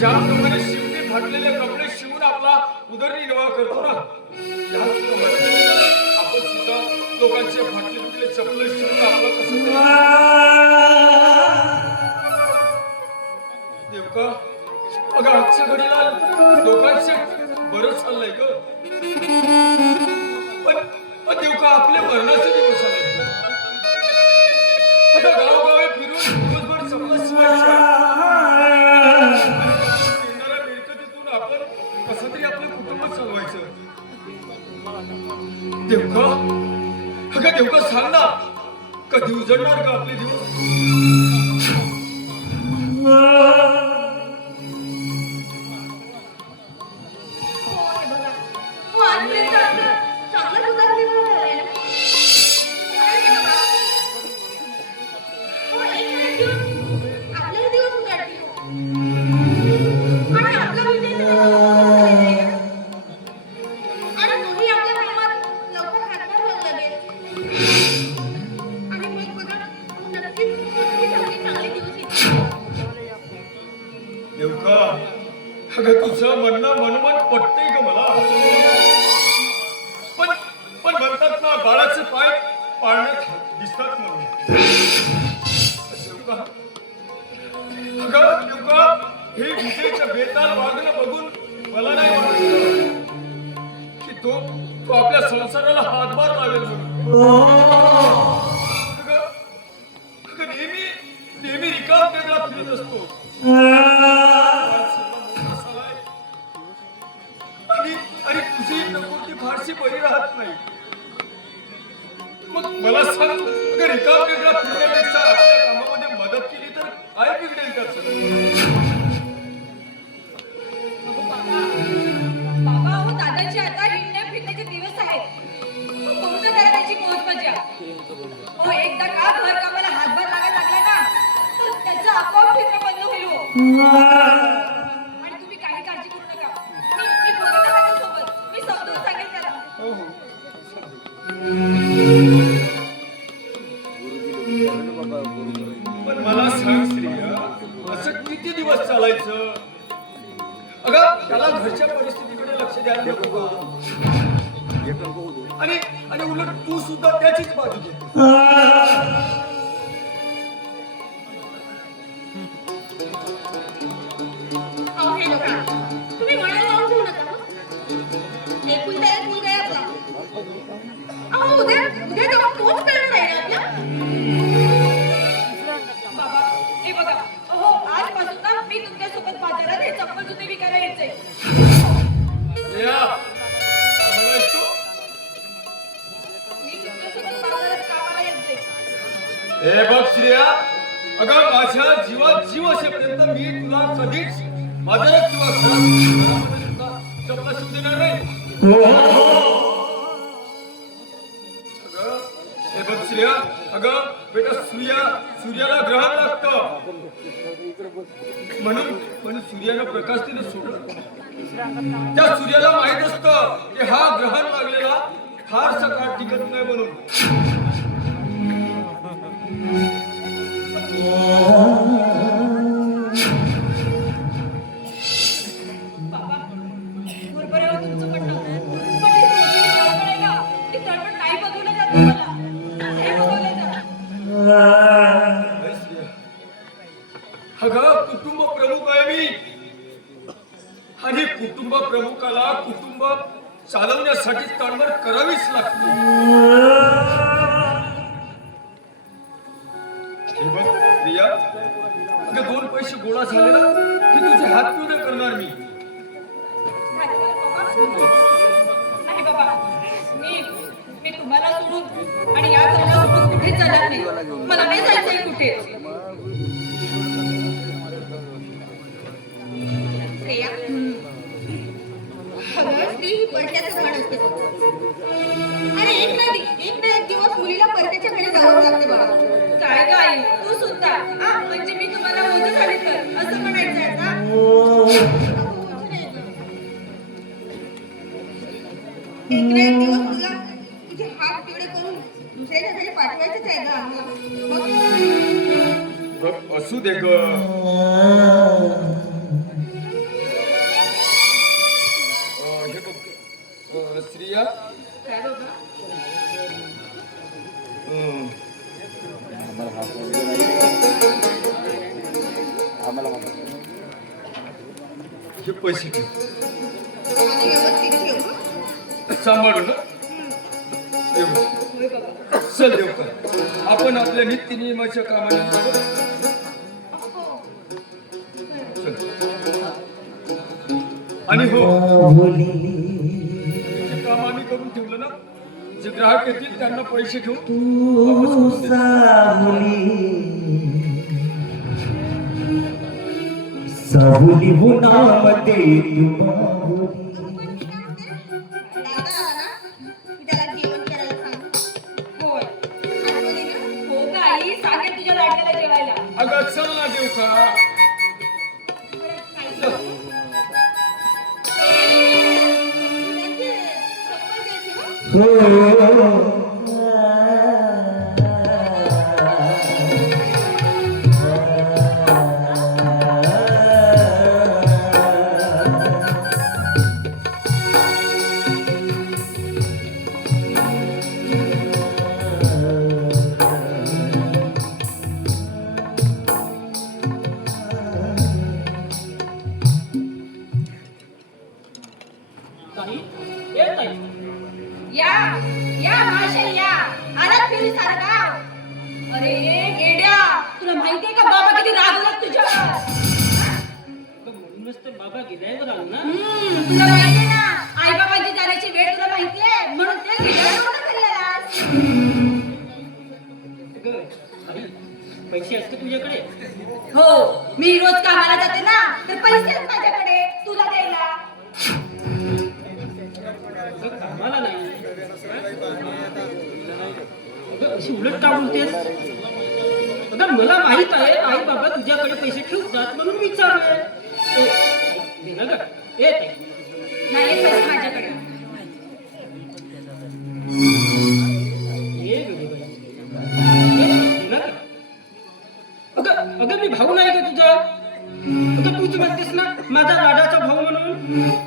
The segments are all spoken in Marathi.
ज्याप्रमाणे शिवने फाटलेले कपडे शिवून आपला उदरनिर्वाह करतो ना, त्याचप्रमाणे आपण सुद्धा लोकांचे फाटले तुटले चपल शिवून आपला कसं देवका. अगं आजच्या घडीला लोकांचे बरं चाललंय ग, पण देवका आपल्या मरणाचे दिवस आले. आता गावगावे फिरून दिवसभर चपला शिवायच्या, कसं तरी आपलं कुटुंब चालवायचं. देवका, अगं देवका सांग ना, कधी उजळणार का आपले दिवस? देवका, अगं तुझं म्हणणं मनोमन पटतंय ग मला, पण म्हणतात ना, बाळाचे पाय पाळण्यात दिसतात म्हणून. देवका, अगं देवका, हे विजयचं बेताल वागणं बघून मला नाही वाटत की तो आपल्या संसाराला हातभार लावेल म्हणून. अगं नेहमी रिकाम टेबला फिरत असतो, आणि तुझी प्रकृती फारशी बरी राहत नाही. मग मला सांग, अगं रिकाम टेबला फिरण्यापेक्षा आपल्या कामामध्ये मदत केली तर काय बिघडेल त्याचं? बाबा, अहो दादाची आता हिंडण्या फिरण्याचे दिवस आहेत. करू दे त्याला त्याची मौज मजा. हो, एकदा का घर कामाला हातभार लागायला लागला ना, तर त्याचं आपोआप फिरणं बंद होईल. आणि तुम्ही काही काळजी करू नका, मी बोलते त्याच्यासोबत, मी समजून सांगेल त्याला. पण मला सांग स्त्रिया, असं किती दिवस चालायचं? अगं त्याला घरच्या परिस्थितीकडे लक्ष द्यायला नको आणि उलट तू सुद्धा त्याचीच बाजू घे. तुम्ही म्हणायला लावून नका. एकुलता एक माझ्या जीवात जीव असेपर्यंत मी तुला कधीच बाजारात किंवा घरामध्ये सुद्धा चपला शिवू देणार नाही. अगं हे बघ श्रेया, अगं बेटा सूर्याला ग्रहण लागतं म्हणून सूर्यानं प्रकाश देणं सोडलं. त्या सूर्याला माहित असतं की हा ग्रहण लागलेला फारसा काळ टिकत नाही म्हणून. बाबा बरोबर आहे हो तुमचं म्हणणं. पण ही तळमळ आहे ना, ती तळमळ नाही बघवलं जात मला. नाही बघवलं जात. नाही श्रेया. अगं कुटुंब प्रमुख आहे मी आणि कुटुंब प्रमुखाला कुटुंब चालवण्यासाठी तळमळ करावीच लागते. हे बघ प्रिया, अगं 2 पैसे गोळा झाले ना की तुझे हात पिवळे करणार मी. नाही बाबा, मी तुम्हाला सोडून आणि या घराला सोडून कुठेच जाणार नाही. मला नाही जायचंय कुठेच. प्रिया, अगं स्त्री ही परक्याचं म्हण असते बघ. आणि एक ना एक दिवस मुलीला परक्याच्या घरी जावं लागते बघा. काय काय तू सुद्धा म्हणजे मी तुम्हाला ओझं झाले तर असं म्हणायचं आहे का? एक ना एक दिवस तुला तुझे हात पिवळे करून दुसऱ्याच्या घरी पाठवायचंच आहे का बघ, असू दे ग. हे बघ श्रेया, काय बाबा? हे पैसे ठेव, आणि व्यवस्थित ठेव हं. सांभाळू ना. हे बघ. होय बाबा. चल देवकर, आपण आपल्या नित्यनियमाच्या कामाला लागू. चल. आणि हो, जे काम आम्ही करून ठेवलं ना, जे ग्राहक येतील त्यांना पैसे घेऊन वापस करून दे. साहुली हुनामते दादा आला ना, मी त्याला जेवण करायला सांगू. होय. आठवणी ना? हो का आई, सांगेल तुझ्या लाडक्याला जेवायला. अगं चल ना देवकर. त्यांचे चप्पल द्यायची हं. या माशे या. आलात फिरी सारं गाव. अरे गेड्या, तुला माहितीये का बाबा किती रागवतात तुझ्यावर? म्हणूनच तर बाबा गिरायवर आलो ना. तुला माहितीये ना, आई बाबाची जाण्याची वेळ तुला माहितीये, म्हणून ते गेड्यावर घरी आलास. अगं, आई, पैसे असते तुझ्याकडे? हो, मी रोज कामाला जाते ना, तर पैसे आहेत माझ्याकडे तुला द्यायला. अगं, कामाला नाही. अगं, अशी उलट का बोलतेस? अगं, मला माहित आहे आई बाबा तुझ्याकडे पैसे ठेवतात म्हणून विचारलंय. दे ना गं. ए, ताई. नाही पैसे माझ्याकडे. ये गडी बाई. दे ना गं. अगं मी भाऊ नाही का तुझा? अगं तूच म्हणतेस ना माझा लाडाचा भाऊ म्हणून.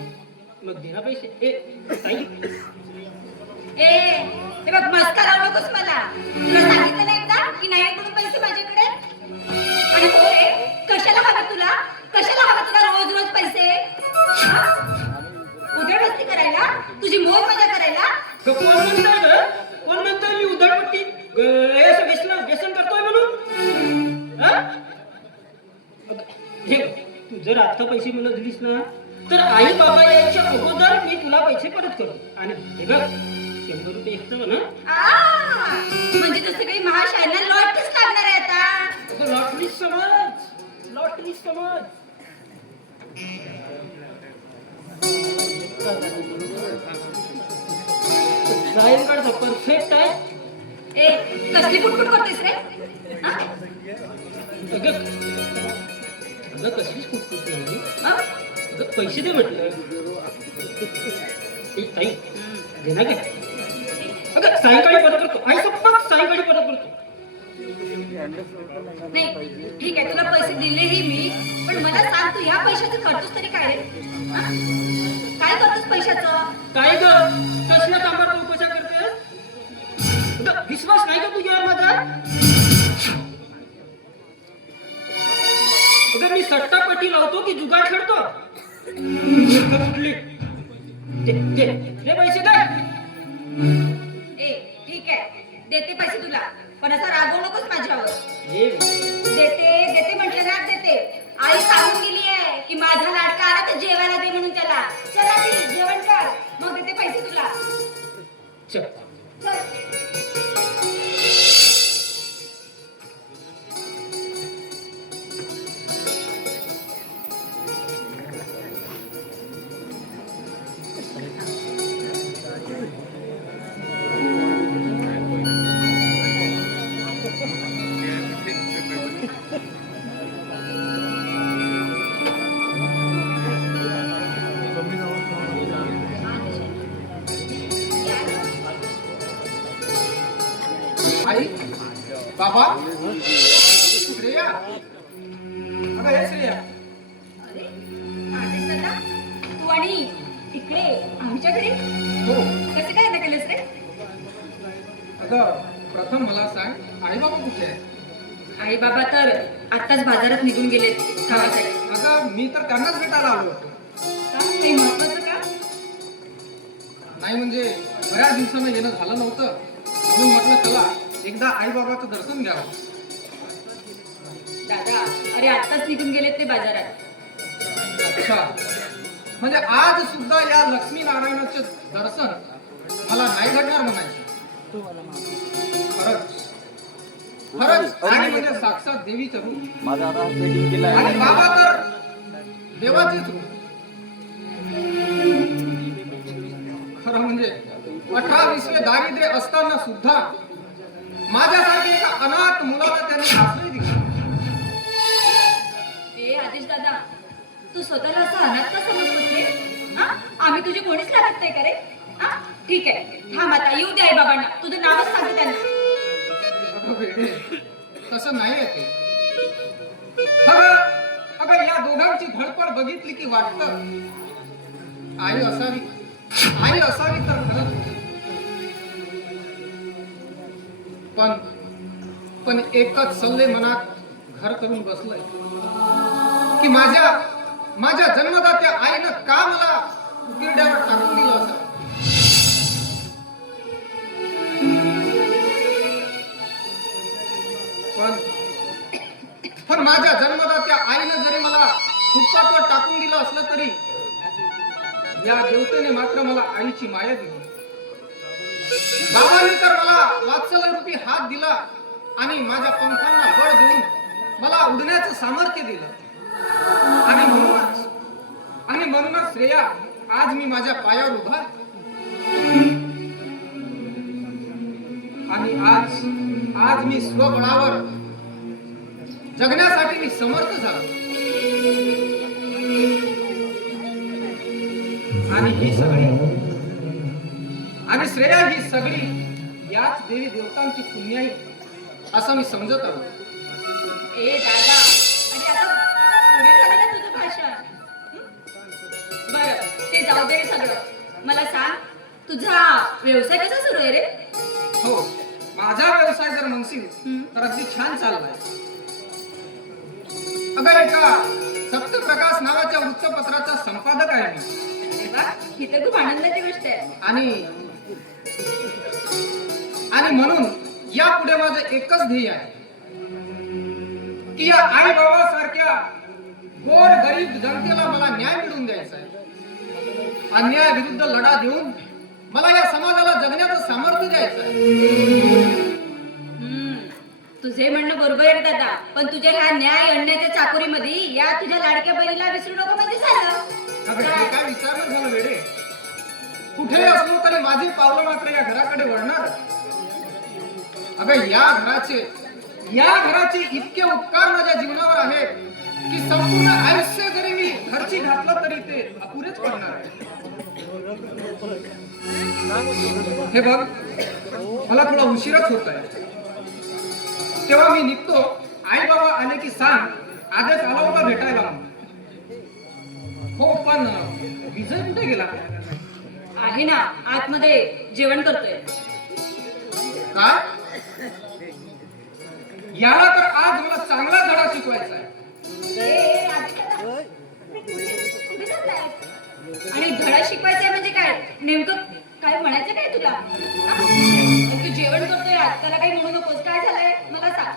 मग दे ना पैसे. ए, ताई. ए, हे बघ मस्का लावू नकोस मला. तुला सांगितलं ना एकदा की नाही म्हणून पैसे माझ्याकडे. आणि होय, कशाला हवं तुला? कशाला हवं तुला रोज रोज पैसे? हा? उधळपट्टी करायला? तुझी मोज मजा करायला? कोण म्हणताय गं? कोण म्हणताय मी उधळपट्टी हे असं व्यसन करतोय म्हणून? हा? हे तू जर आता पैसे मला दिलीस ना तर आई बाबा यायच्या अगोदर मी तुला पैसे परत करू. आणि हे बघ 100 रुपये एक्स्ट्रा ना. म्हणजे तसं काही महाशयांना लॉटच लागणार आहे आता. लॉटरी समज, लॉटरी समज. ड्राईव्ह काढतो परफेक्ट आहे. ए कसली पुटपुट करतोयस रे हा? अगं अगं कसलीच कुठकुठ नाही. हा? अगं पैसे दे म्हटलं. ए, ताई दे ना काय. अगं सायंकाळी परत करतो. आई सप्पक सायंकाळी परत करतो. नाही ठीक आहे तुला पैसे दिलेही मी पण मला सांग तू ह्या पैशाचं करतोस तरी काय रे हा? काय करतोस पैशाचं काय ग कसल्या कामात उपचार करतेस? अगं, विश्वास नाही का तुझ्यावर माझा? अगं मी सट्टापट्टी लावतो की जुगार खेळतो? कुठली? दे पैसे दे. ए ठीक आहे देते पैसे तुला पण असं रागवू नकोस माझ्यावर हे देते देते म्हटलं ना देते आई सांगून गेली आहे की माझा लाडका आला तर जेवायला दे म्हणून त्याला चला ती जेवण कर मग देते पैसे तुला चल. चल आई बाबा श्रेया अगं हे श्रेया अरे आदेश दादा तू आणि इकडे आमच्या घरी हो कसं काय येतं केलंस रे अगं प्रथम मला सांग आई बाबा कुठे आहे आई बाबा तर आत्ताच बाजारात निघून गेलेत गावासाठी अगं मी तर त्यांनाच भेटायला आलो होतो का? काही महत्वाचं का नाही म्हणजे बऱ्याच दिवसानं येणं झालं नव्हतं म्हणून म्हटलं चला एकदा आई बाबाचं दर्शन घ्यावं दादा अरे आत्ताच निघून गेलेत ते बाजारात अच्छा म्हणजे आज सुद्धा या लक्ष्मी नारायणाचे दर्शन मला नाही घडणार म्हणायचं खरंच खरंच आणि म्हणजे साक्षात देवीचं रूप आणि बाबा तर देवाचेच रूप खरं म्हणजे 18-20 दारिद्र्य असताना सुद्धा माझ्यासारखे एका अनाथ मुलाला त्यांनी आश्रय दिला ए आदेश दादा तू स्वतःला असं अनाथ का समजतोस रे हा आम्ही तुझी कोणीच लागत नाही का रे हा ठीक आहे थांब आता येऊ दे आई बाबांना तुझं नावच सांगते त्यांना अगं वेडे, तसं नाही आहे ते खरं अगं या दोघांची धडपड बघितली की वाटतं आई असावी तर खरंच पण एकच सल्ले मनात घर करून बसलंय की माझ्या जन्मदात्या आईनं का मला उकिरड्यावर टाकून दिलं असं पण माझ्या जन्मदात्या आईनं जरी मला फुटपाथवर टाकून दिलं असलं तरी या देवतेने मात्र मला आईची माया दिली बाबांनी तर मला वात्सल्यरूपी हात दिला आणि माझ्या पंखांना बळ देऊन मला उडण्याचं सामर्थ्य दिलं आणि म्हणूनच श्रेया आज मी माझ्या पायावर उभा आणि आज मी स्वबळावर जगण्यासाठी मी समर्थ झालो आणि श्रेया ही सगळी याच देवी देवतांची पुण्याई असं मी समजत आलो ए दादा आणि आता पुढे झालं ना तुझं भाषण बरं ते जाऊ दे रे सगळं मला सांग तुझा व्यवसाय कसा सुरू आहे रे हो माझा व्यवसाय जर म्हणशील तर अगदी छान चाललाय अगं एका सप्तप्रकाश नावाच्या वृत्तपत्राचा संपादक आहे मी अरे वा ही तर खूप आनंदाची गोष्ट आहे आणि म्हणून यापुढे माझं एकच ध्येय आहे की या आई बाबा सारख्या गोर गरीब जनतेला मला न्याय मिळवून द्यायचा आहे अन्याय विरुद्ध लढा देऊन मला या समाजाला जगण्याचं सामर्थ्य द्यायचं आहे तुझे म्हणणं बरोबर आहे दादा, पण तुझ्या ह्या न्याय अन्यायाच्या चाकोरीमध्ये या तुझ्या लाडक्या बहिणीला विसरू नको म्हणजे झालं. अगं हे काय विचारणं झालं वेडे. कुठेही असलो तरी माझी पावलं मात्र या घराकडे वळणार. अगं या घराचे इतके उपकार माझ्या जीवनावर आहेत की संपूर्ण आयुष्य जरी मी खर्ची घातलं तरी ते अपुरेच पडणार आहे. हे बघ, मला थोडा उशीरच होत आहे. तेव्हा मी निघतो. आई बाबा आले की सांग आजच आला होता भेटायला. हो, पण विजय कुठे गेला? आहे ना आतमध्ये जेवण करतोय. काय? याला तर आज मला चांगला धडा शिकवायचा आहे. आणि धडा शिकवायचा म्हणजे काय? नेमकं काय म्हणायचं काय तुला? तू जेवण करतोय आज, त्याला काही म्हणू नकोस. काय झालंय मला सांग.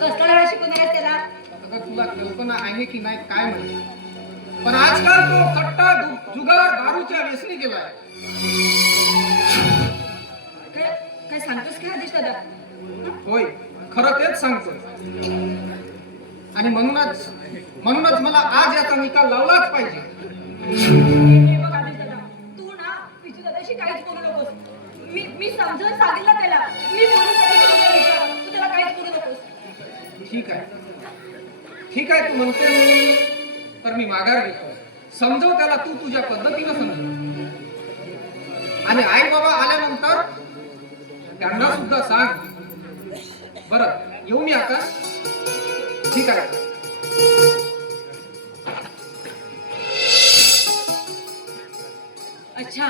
कसला धडा शिकवणार आहेस त्याला? आता तुला कल्पना आहे की नाही काय माहिती, पण आजकाल तो सट्टा जुगार दारूच्या व्यसनी गेलाय. काय सांगतोस काय आदेश दादा? होय, खरं तेच सांगतोय. आणि म्हणूनच मला आज याचा निकाल लावलाच पाहिजे. हे बघ आदेश दादा, तू ना विजू दादाशी काहीच बोलू नकोस. मी समजावून सांगितलं त्याला. मी बोलून तू त्याला काहीच बोलू नकोस. ठीक आहे, तू म्हणते म्हणून तर मी माघार घेतो. समजव त्याला तू तुझ्या पद्धतीनं समजव. आणि आई बाबा आल्यानंतर त्यांना सुद्धा सांग. बरं, येऊ मी आता. ठीक आहे. अच्छा,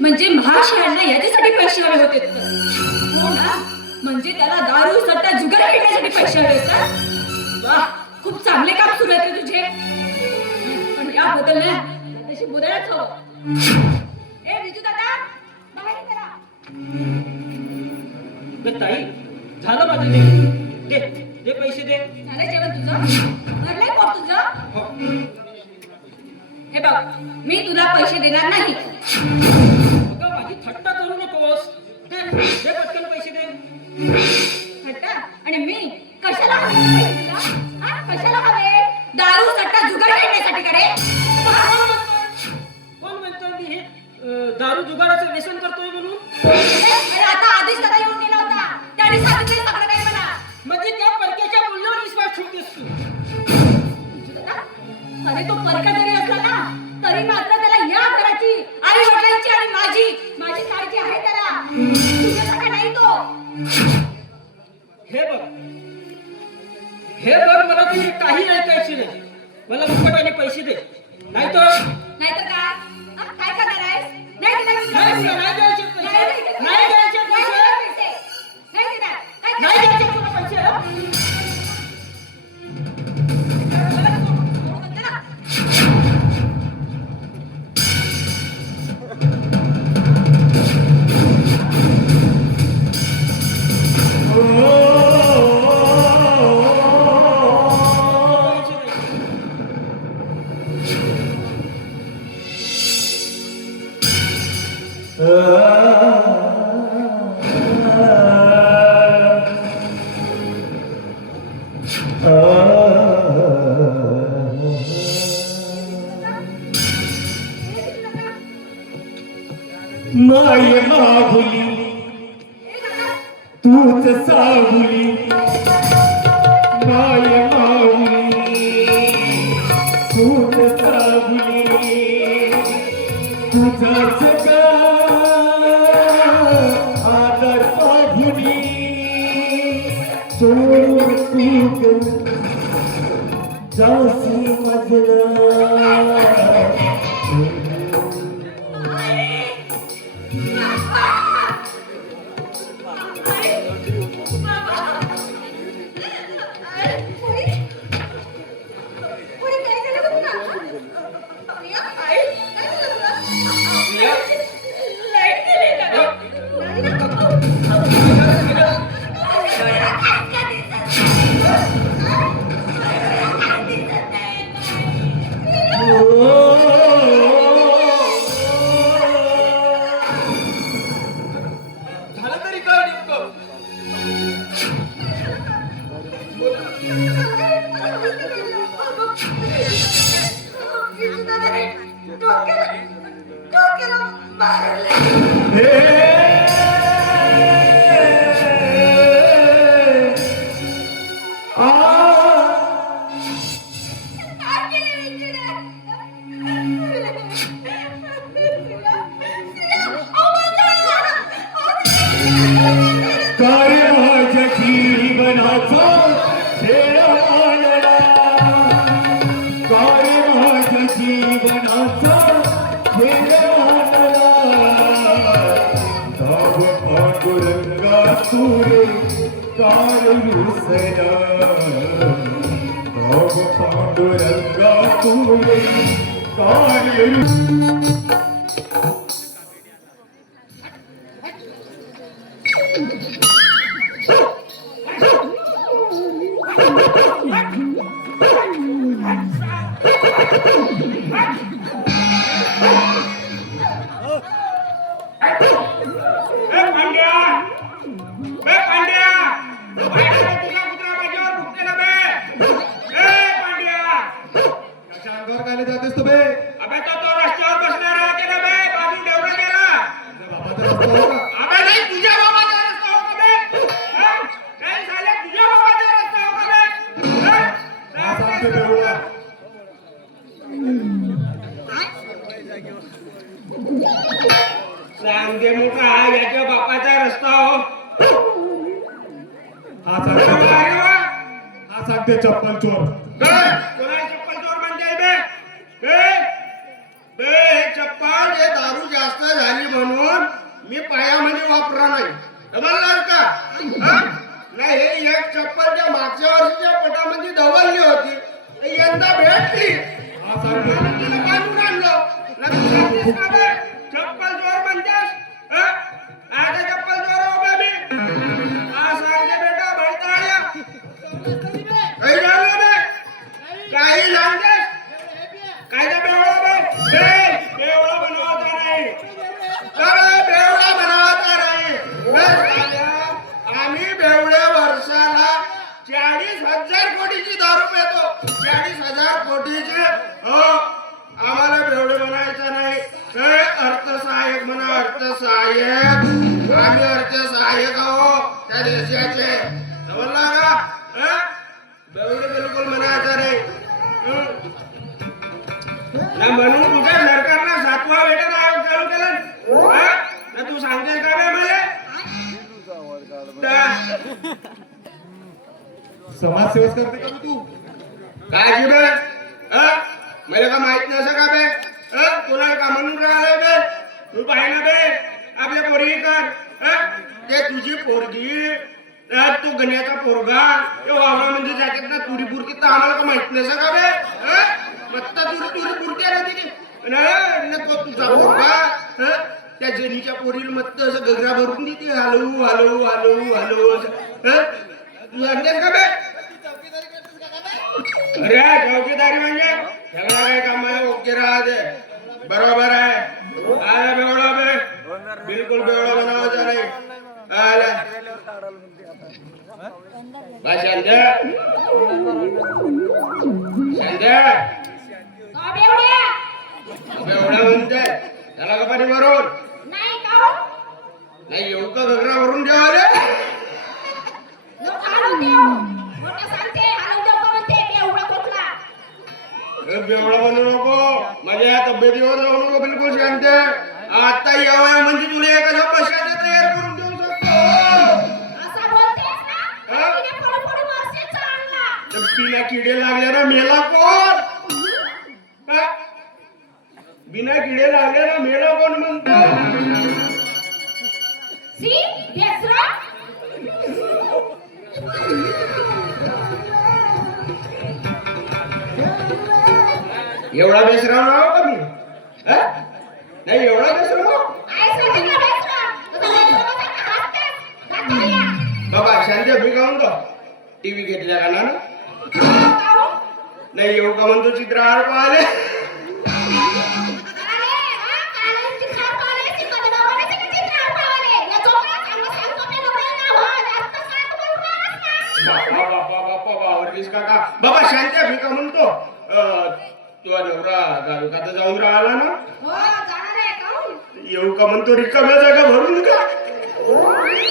म्हणजे महाशयांना याच्यासाठी पैसे हवे होते तर. हो ना, म्हणजे त्याला दारू सट्टा जुगार खेळण्यासाठी पैसे हवे होते. वाह, खूप चांगले काम सुरू आहे तुझे. पण याबद्दल ना त्याशी बोलायलाच हवं. ए विजू दादा, बाहेर ये जरा. ताई, झालं माझं जेवण. दे दे पैसे दे. झालंय जेवण तुझं? भरलंय पोट तुझं? हे बघ, मी तुला पैसे देणार नाही. अगं माझी थट्टा करू नकोस. दे दे पटकन पैसे दे. थट्टा? आणि मी कशाला हवे पैसे तुला? हा? कशाला हवे? दारू सट्टा जुगार खेळण्यासाठी का रे? कोण म्हणतो मी हे दारू जुगाराचं व्यसन करतोय म्हणून? अरे आता आदेश दादा येऊन गेला होता. त्याने सांगितलं सगळं काही मला. म्हणजे त्या परक्याच्या बोलण्यावर विश्वास ठेवतेस तू? अरे तो परका जरी असला ना तरी मात्र त्याला या घराची, आई वडिलांची आणि माझी काळजी आहे त्याला. तुझ्यासारखा नाही तो. हे बघ मला तुझे काही ऐकायचे नाही. मला फुकटाने पैसे दे, नाहीतर नाहीतर काय? हा? काय करणार आहेस? नाही देणार मी तुला नाही पैसे. तुला नाही द्यायचे पैसे. नाही द्यायचे नाही पैसे. देणार पैसे. नाही देणार. काय करणार? नाही द्यायचे तुला पैसे. मला सोडून दे ना. माय माहुली तूच साहुली. माय माहुली तूच साहुली. तुझाच का आदर पाहुली. चोर तू जासी मजला. डोक्याला मारले. काय केलं मी तिला? कार्य माझ्या जीवनाचा खेळ मांडला, कार्य माझ्या जीवनाचा खेळ मांडला. धाव पांडुरंगा तुरे काळ रुसला, धाव पांडुरंगा तुरे काळ रुसला. अंगावर काय जातेस तू बे? अबे तो रस्त्यावर बसणार आहे की ना बे? बाजू डेवढा गेला. बाबाचा रस्ता हो का? अबे नाही तुझ्या बाबाचा रस्ता हो का बे? हं? नाही झाले तुझ्या बाबाचा रस्ता हो का बे? हं? हा सांगते बेवडा. सांगते मोठा हा याच्या बापाचा रस्ता हो. हा सांगते अरे वा. हा सांगते चप्पल चोर. काय? कोणाला चप्पल चोर म्हणते बे? बे? बे हे चप्पल हे दारू जास्त झाली म्हणून मी पायामध्ये वापरा नाही. समजलं का? हं? नाही हे एक चप्पल त्या मागच्या वर्षीच्या पटामध्ये दवलली होती. तर यंदा भेटली. हा सांगते तिला बांधून आणलं. नाही तू सांगतेस का बे? चप्पल चोर म्हणतेस? हं? आता चप्पल चोर हो बे मी? हा सांगते बेटा बैताळ्या. काही झालं बे? काही सांगतेस? काय ते बेवडा बे? बेवडा बनवायचा नाही. अरे बेवडा बनवायचा नाही. बे साल्या, आम्ही बेवड्या वर्षाला 40,000 कोटीची दारू पितो. 40,000 कोटीचे. हो आम्हाला बेवडे बनायचं नाही. ते अर्थसहाय्यक म्हणा अर्थसहाय्यक. आम्ही अर्थसहाय्यक आहोत त्या देशाचे. समजला का? हं? बेवडे बिलकुल म्हणायचं नाही. ना म्हणून तुझ्या सरकारनं 7वा वेतन आयोग चालू केला. हं? ना तू सांगतेस का बे मला? समाजसेवाच करते का तू? काय जी बे? हं? मला का माहित नसं का बे? हं? तुला का म्हणून राहिलाय बे? तू पाहिलं बे आपल्या पोरगी कर. हं? ते तुझी पोरगी तू गण्याचा पोरगा ते वावरा म्हणजे जातात ना तुरी पुरकी तर आम्हाला का माहित नसं का बे? हं? मत्ता तुरी पुरकी राहते की ना तो तुझा पोरगा. हं? त्या जनीच्या पोरीला मत्त असं गगरा भरून देते हलवू हलवू हलवू हलवू असं. हं? तू सांगतेस का बे? अरे चौकीदारी म्हणजे सगळं काही कामाला ओके राहते. बरोबर आहे. आला बेवडा बे बिलकुल बेवडा बनावायचा नाही. आला संध्या संध्या बेवडा म्हणते त्याला का पाणी भरून नाही का हो? नाही येऊ का घगरा भरून द्यावा रे. नको हलवू देऊ. मोठं सांगते, हलवू देऊ का म्हणते, बेवडा कुठला? बेवडा बनू नको. माझ्या तब्येतीवर जाऊ नको बिलकुल शांत. आता यावया म्हणजे तुला एखाद्या पशाने तयार करून देऊ शकतो. असा बोलतेस ना? हा? तिने पडून पडून वर्षाचा आणला. तर तिला किडे लागले ना मेला कोण? हा? बिना किडे लागले ना मेला कोण म्हणतो? See? That's right. एवढा बेसराव राव का मी? हा? नाही एवढा बेसराव. काय सांगितलं बेसरा? तुझा बेसरा बसायचा हसतेस. गाठाया. बाबा शांती मी का म्हणतो टीव्ही घेतल्या का ना? का हो? नाही येऊ का म्हणतो चित्रहार पाहिले. बाबा शांती मी का म्हणतो तुझा नवरा गावी का तर जाऊन राहिला ना हो जाणार आहे काहून? येऊ का म्हणतो रिकाम्या जागा भरून का काहीतरी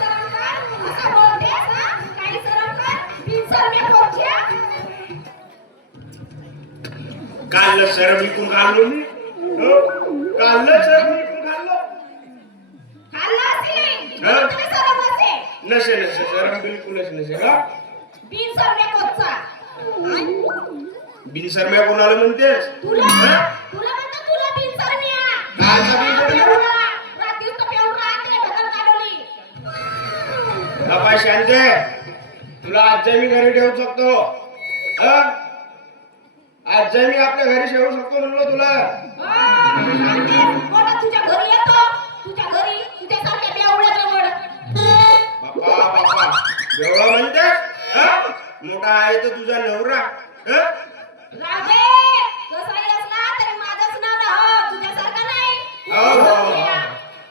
शरम कर. असं बोलतेस, हा? काही शरम कर. बिनशरम्या पोरक्या. काल शरम विकून घाललो मी हो काल शरम विकून घाललो खाल्लं असेल. हा? तुम्ही शरम नसे. नसे नसे शरम बिलकुलच नसे का बिनशरम्या पोरचा. बिनशर्म्या कोणाला म्हणतेस तुला हा? तुला म्हणतो तुला बिनशरम्या. कायचा बिनशरम्या? पेवळा. रात्रीच तर पेवळा राहते, ढकल काढवली. बाबा शांते तुला आज मी घरी ठेवू शकतो हा? आज मी आपल्या घरी ठेवू शकतो म्हणलो तुला मोठा तुझ्या घरी येतो. तुझ्या घरी तुझ्यासारख्या बेवड्याजवळ. बापा बापा एवढा म्हणतेस हा? मोठा आहे तर तुझा नवरा हा? राधे कसाही असला तरी माझंच नाव ना हो. तुझ्यासारखा नाही.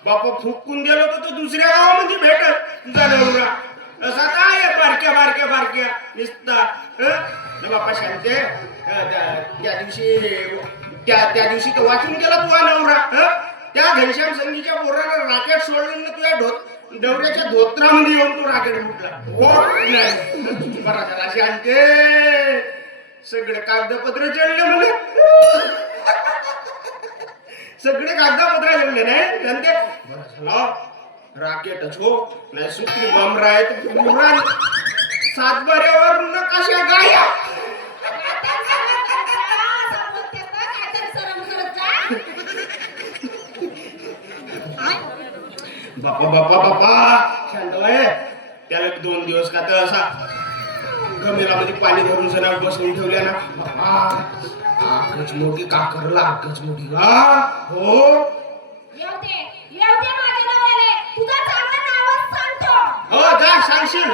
बापा फुकून गेलो तर तो दुसऱ्या गावामध्ये भेटल तुझा नवरा असा काय आहे बारक्या बारक्या बारक्या निसता ना बापा शांते त्या दिवशी तो वाचून गेला तुझा नवरा त्या घनश्याम संगीच्या पोराला राकेट सोडून तुझ्या नवऱ्याच्या धोत्रामध्ये येऊन तो राकेट फुटला बरा झाला शांते सगळे कागदपत्र चढले मला सगळे कागदपत्र चढले नाही शांते बरं झाला राकेटच हो नाही सुटली बम राय पुरा सातबाऱ्यावर नकाशा गाया बापा बापा बापा शांत आहे त्याला 2 दिवस का तर असा गमेलामध्ये पाणी भरून सणा बसवून ठेवल्या ना बापा आगच मोठी काकरला आगच मोठी हा हो येऊ दे माझ्या नवऱ्याला. तुझं चांगलं नावच सांगतो. हो जा सांगशील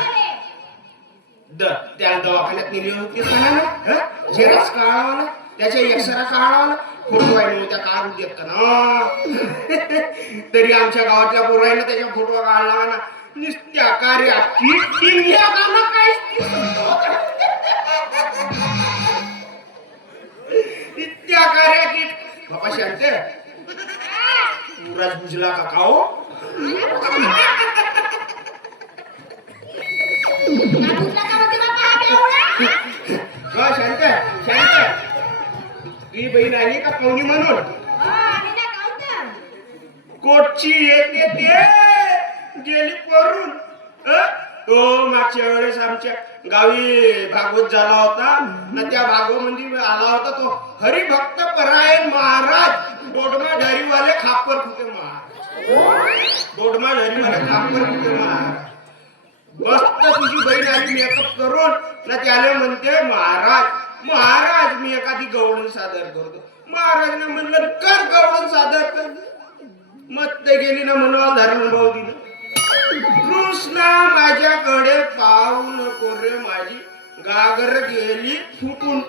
त्या दवाखान्यात नेली होती ना झेरॉक्स काढावा ना त्याच्या एक्सरा काढावा ना फोटो आहे त्या काढून देत का ना तरी आमच्या गावातल्या पोराईनं त्याच्या फोटो काढला ना नुसत्या कार्या किट काय इत्या कार्या किट बापा शांते युवराज बुजला का हो शांत शांत ती बहीण आली का पाहुणी म्हणून कोटची येते ते गेली परून तो मागच्या वेळेस आमच्या गावी भागवत झाला होता ना त्या भागवमध्ये आला होता तो हरिभक्त परायण महाराज दोडमा धरीवाले खापर फुटे महाराज दोडमा धरीवाले खापर फुटे महाराज मस्त तुझी बहीण आली मेकअप करून ना त्याला म्हणते महाराज महाराज मी एखादी गवळण सादर करतो महाराजने म्हणलं कर गवळण सादर कर मत ते गेली ना म्हणून धरण भाऊ दिलं कृष्णा माझ्याकडे पाहू नको रे माझी गागर गेली फुटून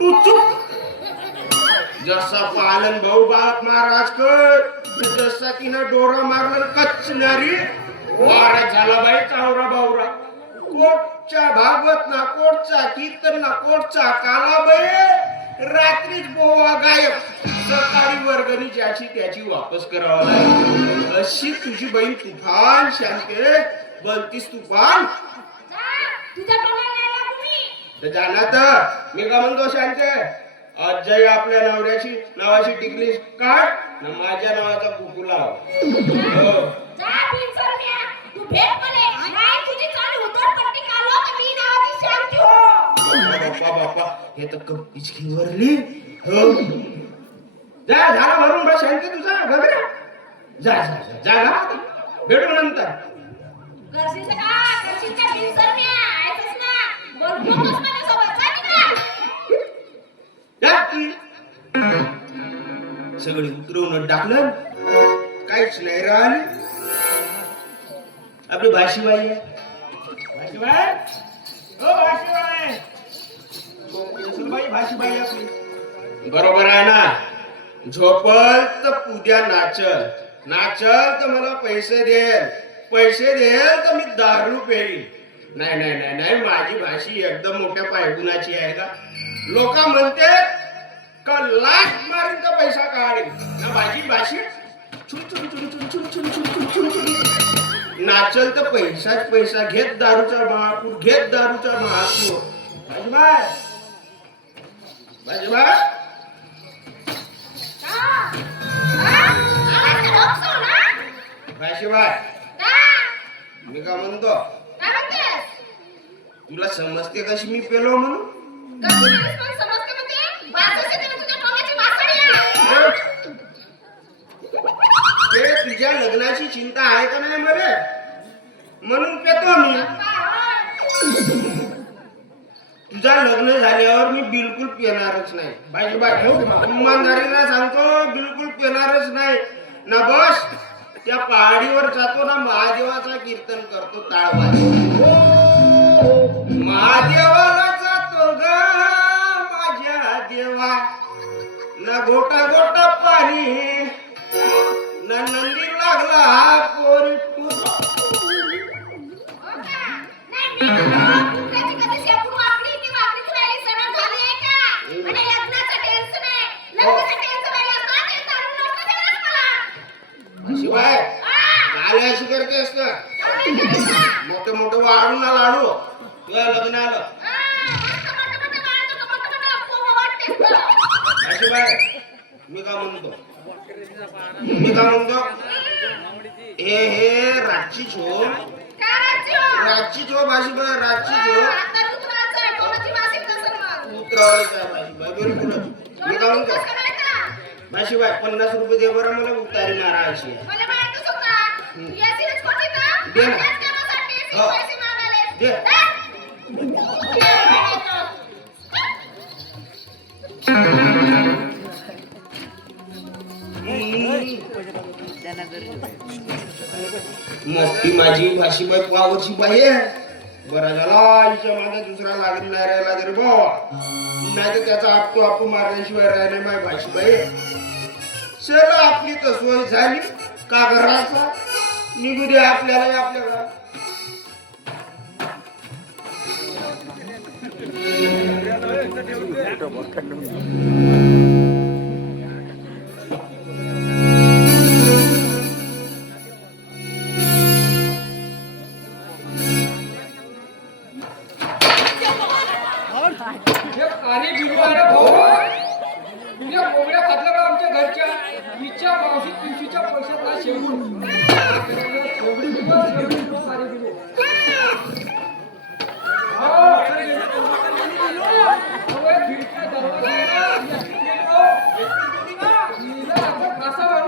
टुचूक जसा पालन भाऊ बाप महाराज कर जसा तिनं डोरा मारलं कचणारी महाराज झाला बाई चावरा बावरा कोटच्या भागवत ना कोटचा कीर्तन ना कोटचा काला बाई रात्रीच बोवा गायब सकाळी वर्गणी ज्याची त्याची वापस करावा लागेल अशी तुझी बहीण तुफान शांते बोलतीस तुफान तर जाणार तर मी का म्हणतो शांते अजय आपल्या नवऱ्याची नावाची टिकली काढ ना माझ्या नावाचा कुकू लाव हो बाप्पा बाप्पा हे तर कप्पीच खिवरली हो जा झाला भरून बस शांती तुझा घबरा जा जा जा जा ना भेटू नंतर सगळी उतरवून टाकलं काहीच नाही राहिली आपली भाषीबाई आहे भाषीबाई ओ भाषीबाई भाषीबाई आपली बरोबर आहे ना झोपल तर उद्या नाचल नाचल तर मला पैसे देल तर मी दारू पेईल नाही नाही नाही नाही माझी भाषी एकदम मोठ्या पायगुणाची आहे का लोक म्हणते का लाख मारून का पैसा काढेल ना भाजी भाषी नाचल तर पैसाच पैसा घेत दारूचा महापूर घेत दारूचा महापूर भाजीबाई भाजीबाई भाशीबाई मी का म्हणतो तुला समजते कशी मी पेलो म्हणून ते तुझ्या लग्नाची चिंता आहे का नाही मला म्हणून पेतो मी तुझा लग्न झाल्यावर मी बिलकुल पेणारच नाही भाजीबाई इमानदारीला सांगतो बिलकुल पेणारच नाही ना बस त्या पहाडीवर जातो ना महादेवाचा कीर्तन करतो टाळवाज महादेवाला जातो ग माझ्या देवा ना गोटा गोटा पाणी ना नंदी लागला पोरी शिवाय काय अशी करतेस ना मोठं मोठं वाढून ना लाडू तुझ्या लग्नाला शिवाय मी का म्हणतो हे रातची झोप भाशीबाई रातची झोप उतरावलं काय भाशीबाई बिलकुल मी का म्हणतो भाशीबाई 50 रुपये दे बरं मला उतारी मारायची दे ना हो दे मोठी माझी भाशीबाई पावरची बाई आहे बरा झाला आईच्या मागे दुसरा लागून नाही राहिला तरी बाबा नाही तर त्याचा आपू मारल्याशिवाय राहिले माझी भाशीबाई चला आपली तर सोय झाली का घराचा निघू दे आपल्याला आपल्या घरात अरे बिलवाडा भाऊ तुझ्या कोंबड्या खातल्या का आमच्या घरच्या तिच्या मावशी तुळशीच्या पैशात ना शेवून शेवडी बिलो शेवडी बिलो अरे बिलो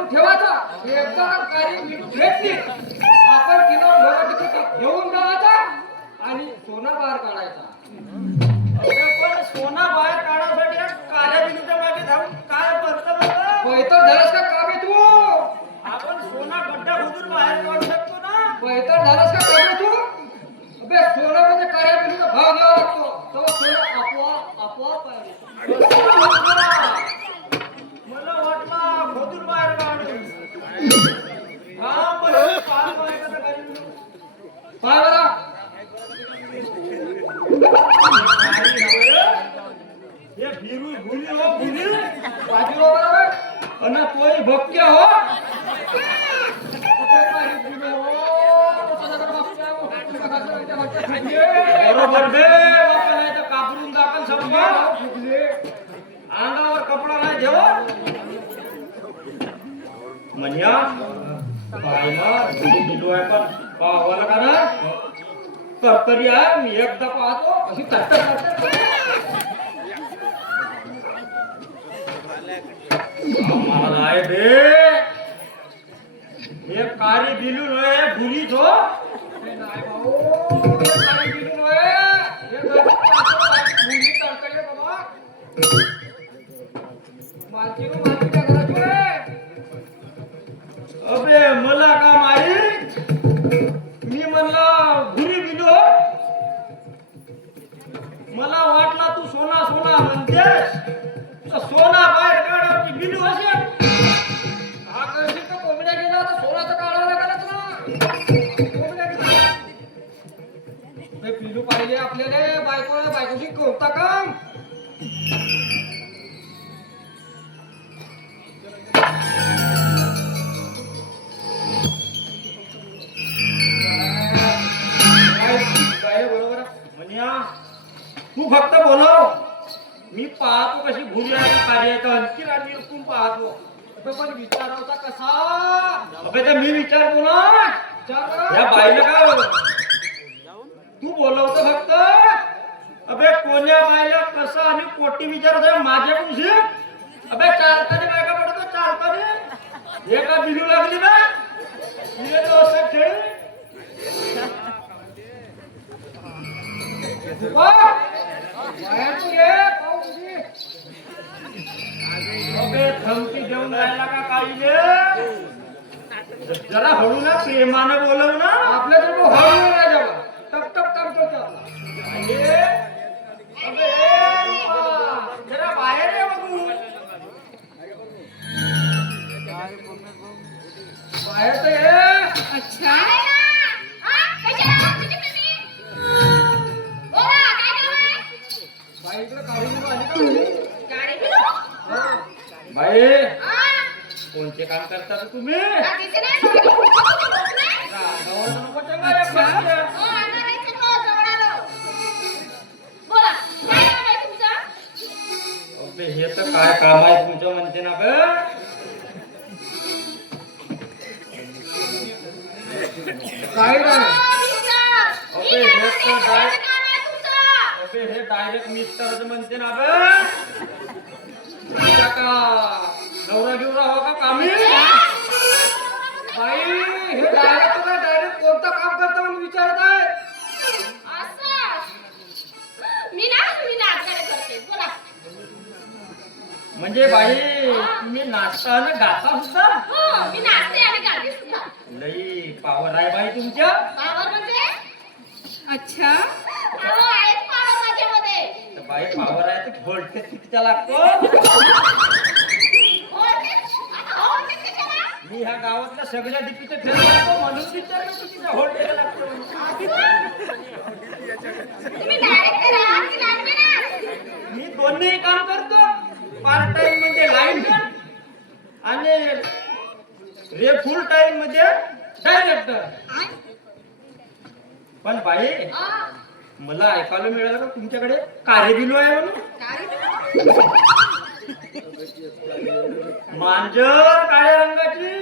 ठेवायचा एकदा कार्य भेटली आपण तिला घेऊन जायचा आणि सोना बाहेर काढायचा पण सोना बाहेर काढायसाठी काळ्या बिलूच्या मागे धावून काय करतो पैतर झालास का काबे तू आपण सोना गड्डा खोदून बाहेर काढू शकतो ना पैतर झालास का काबे तू अबे सोना म्हणजे काळ्या बिलूचा भाव द्यावा लागतो तो सोना आपोआप मला वाटलं खोदून बाहेर काढू हा पण पाय बाहेर पाय बरा हे फिरू भुली हो भुली बाजूला बरोबर आणि तोही भक्त्या हो बरोबर बे बापा नाही तर कापरून दाखल समजा अंगावर कपडा नाही ठेव म्हणया बायला दिलो आहे पण पावाला का ना तरतरी आहे मी एकदा पाहतो अशी तरतर मला नाही बे हे कार्य बिलू नये भुलीच हो नाही भाऊ हे काही बिलू नव्हे हे मुली तडतडे बाबा मालकीच्या घराची रे अबे मला का माहित मी म्हणलं भुली बिलू मला वाटला तू सोना सोना म्हणतेस सोना बाहेर काढायची बिलू असेल हा करशील तर कोंबड्या गेला तर सोनाचं काढावं लागेलच ना कोंबड्या गेला हे पिलू पाहिजे आपल्याला बायकोशी कोणता काम तू फक्त बोलव, मी पाहतो कशी भुरी आहे कार्य आहे तर आणखी राणी तू पाहतो. अबे पण विचारावता कसा? अबे तर मी विचारतो ना या बाईला का तू बोलवतो फक्त. अबे कोण्या बाईला कसं आणि कोटी विचारत माझ्याकडून शिक. अबे चालताना बायका पडतो चालताना हे का बिलू लागली ना ये तो असं खेळ. बाहेर तू ये पाहू तुझी. अबे धमकी देऊन राहिला का काही जरा हळू ना प्रेमानं बोलव ना. आपल्या तर हळू नाही जावा टप टप करतो ते आपला. अबे जरा बाहेर ये बघू. बाहेर तर ये. अच्छा बाई इकडे काढून घेऊन आली का तुझी? बाई कोणते काम करता तर तुम्ही अबे हे तर काय काम आहे तुमचं म्हणते ना ग. काय नाही. अबे हे डायरेक्ट मिस्टर म्हणते ना ग. तुमच्या का नवरा गिवरा हो का कामी. बाई हे डायरेक्ट कोणतं काम करता म्हणून विचारत आहे. म्हणजे बाई तुम्ही नाचता आणि गाता सुद्धा. लई पावर आहे बाई तुमच्या. अच्छा तर बाई पावर आहे तर व्होल्टेज कितीचा लागतो. मी ह्या गावातल्या सगळ्या डिपीचे फेल करतो म्हणून विचारलं कितीचा व्होल्टेज लागतो. मी दोन्ही काम करतो. पार्ट टाइम मध्ये लाईन आणि फुल टाइम मध्ये डायरेक्टर. पण बाई मला ऐकायला मिळालं का तुमच्याकडे कार्यबिलू आहे म्हणून. मांजर काळ्या रंगाची.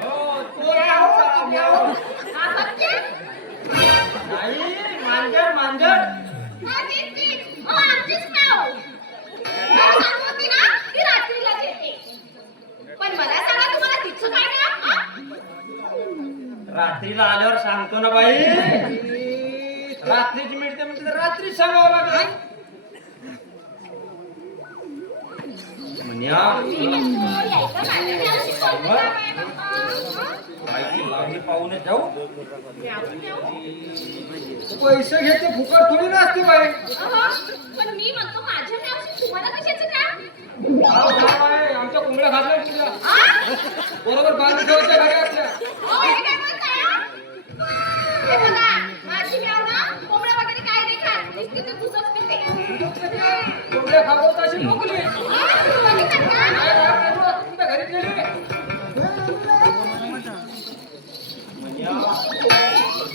हो तो आमचा म्याऊ. नाही मांजर मांजर. पण मला सांगा तुम्हाला तिचं काय ना. रात्रीला आल्यावर सांगतो ना बाई. रात्रीची मिळते म्हणजे तर रात्री सांगावं लागेल. म्हण्या बाईची लावणी पाहून जाऊ. पैसे घेते फुकट थोडी ना असते बाई. पण मी म्हणतो माझ्या नावाची तुम्हाला कशाचं काम. गाव आहे आमच्या कोंबड्या खाल्ल्या तुझ्या बरोबर बांधून ठेवायच्या घरी असल्या. हे काय बोलताय, हा? हे बघा, माझी म्याव ना कोंबड्या वगैरे काही नाही खात. नुसती ते दूधच पिते. कोंबड्या खावत अशी मोकली. बघितलं का? तुमच्या घरी गेली.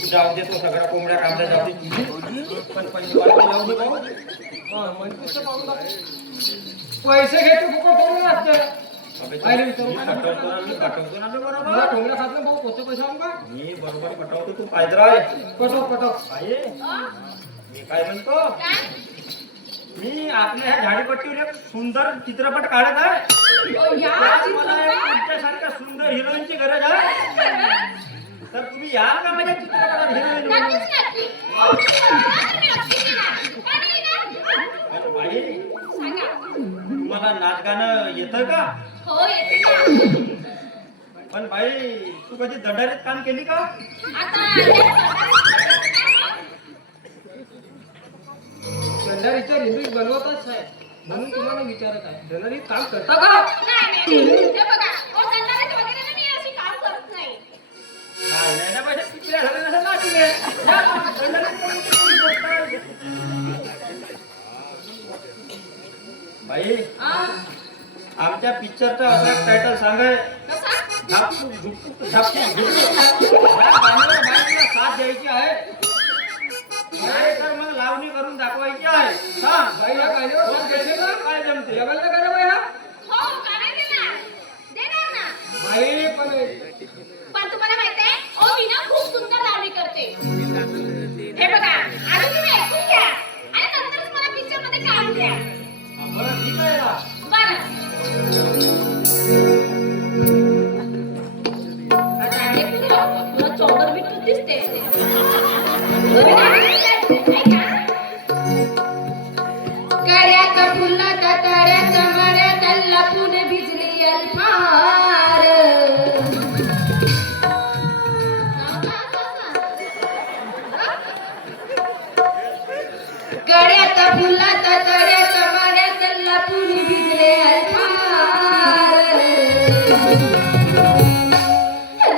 जाऊ दे तो सगळ्या कोंबड्या कांदा जाऊ दे. पण पैसे जाऊ दे भाऊ. पैसे घेते फुकट थोडी ना असते. अबे बाहेर विचारू मी पटवतो ना मला बरोबर. कोंबड्या खात भाऊ कोणते पैसे आणू का? मी बरोबर पटवतो तू पाहिजे आहे. पटव बाई मी काय म्हणतो मी आपल्या ह्या झाडीपट्टीवर एक सुंदर चित्रपट काढत आहे. त्यात मला एक तुमच्यासारख्या सुंदर हिरोईनची गरज आहे. तर तुम्ही याल का माझ्या चित्रपटात हिरोईन म्हणून. नक्कीच नक्की. नक्की येणार. का नाही येणार? पण बाई सांगा. तुम्हाला नाच गाणं येतं का. हो येते ना. पण बाई तू कधी दंडारीत काम केली का. आता दंडारीच्या रिलीज बनवतच आहे म्हणून तुम्हाला विचारत आहे. दंडारी काम करता का? नाही. हे बघा, हो दंडारीत वगैरे ना मी अशी काम करत नाही. नाही नाही ना पाहिजे पिकल्या झालं नसेल ना तुम्ही. या ना, दंडारीत करून तुम्ही बोलताय. बाई हा? आमच्या पिक्चरचा असा टायटल सांगाय. कसा? झापटूक, झुपटूक, झापटूक, झुपटूक. या बाहेर बाईला साथ द्यायची आहे नाही तर मग लावणी करून दाखवायची आहे. सांग बाईला काय कोण देते ना काय जमते जेवायला काय रे बाई हा? हो करायला देणार देणार ना. बाई पण पण तुम्हाला माहित आहे ओ मी ना खूप सुंदर लावणी करते. हे बघा आधी तुम्ही ऐकून घ्या आणि नंतरच मला पिक्चर मध्ये काढून द्या. बरं ठीक आहे ना. बरं आता हे तुला चौदर बिट्टू दिसते. कड्यात फुलात कड्यात मड्यात लपून भिजली अल्फार. कड्यात फुलात कड्यात मड्यात लपून भिजले अल्फार.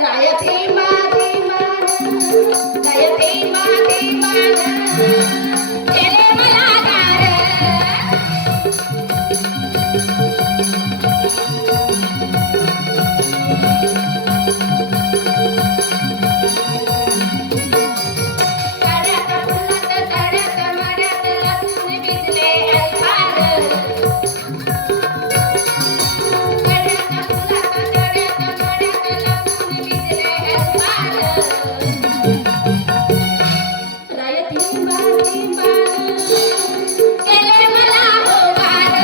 रायते माझे मान रायते माझे मान केले मला गार. कड्यात फुलात कड्यात मड्यात लपून भिजले अल्फार. कड्यात फुलात कड्यात मड्यात लपून भिजले अल्फार. रायती माझी मान केले मला होकार.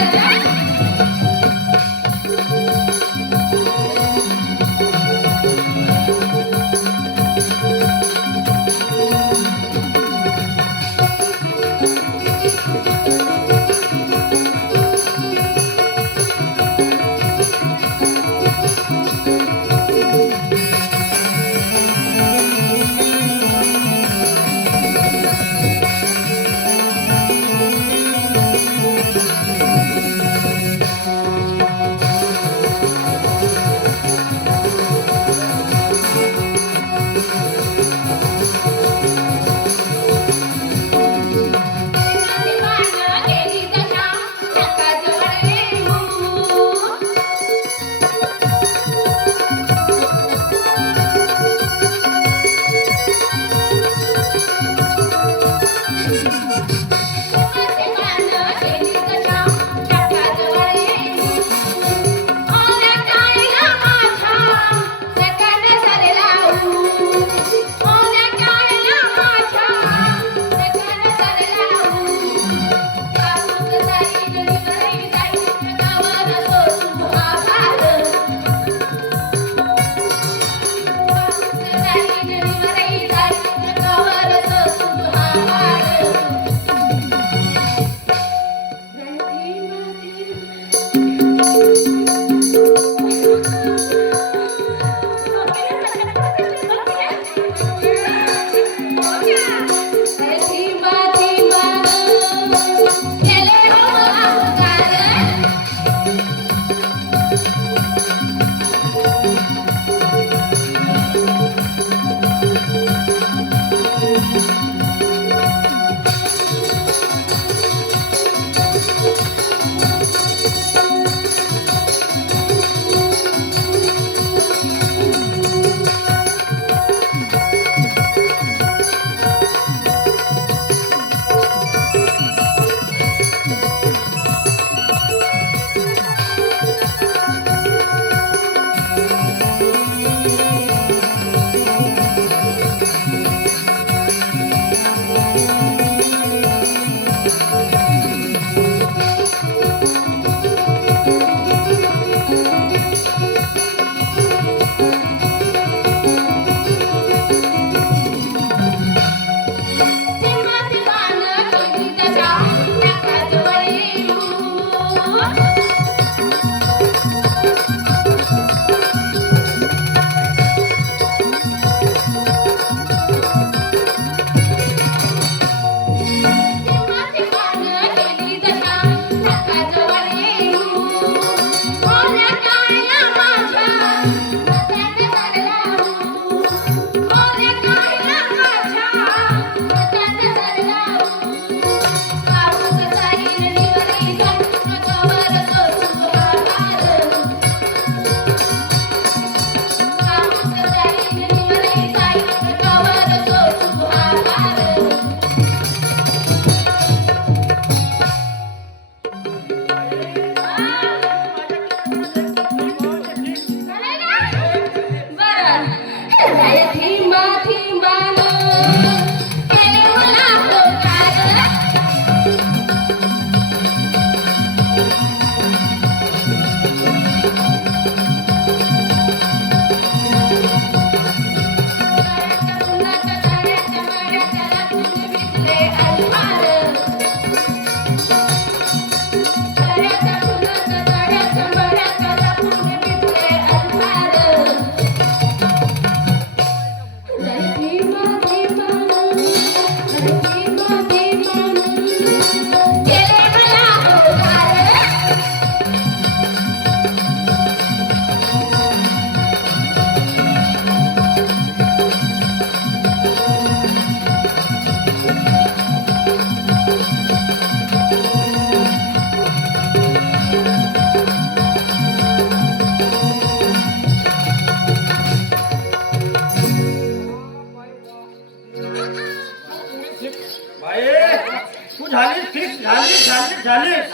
झालीस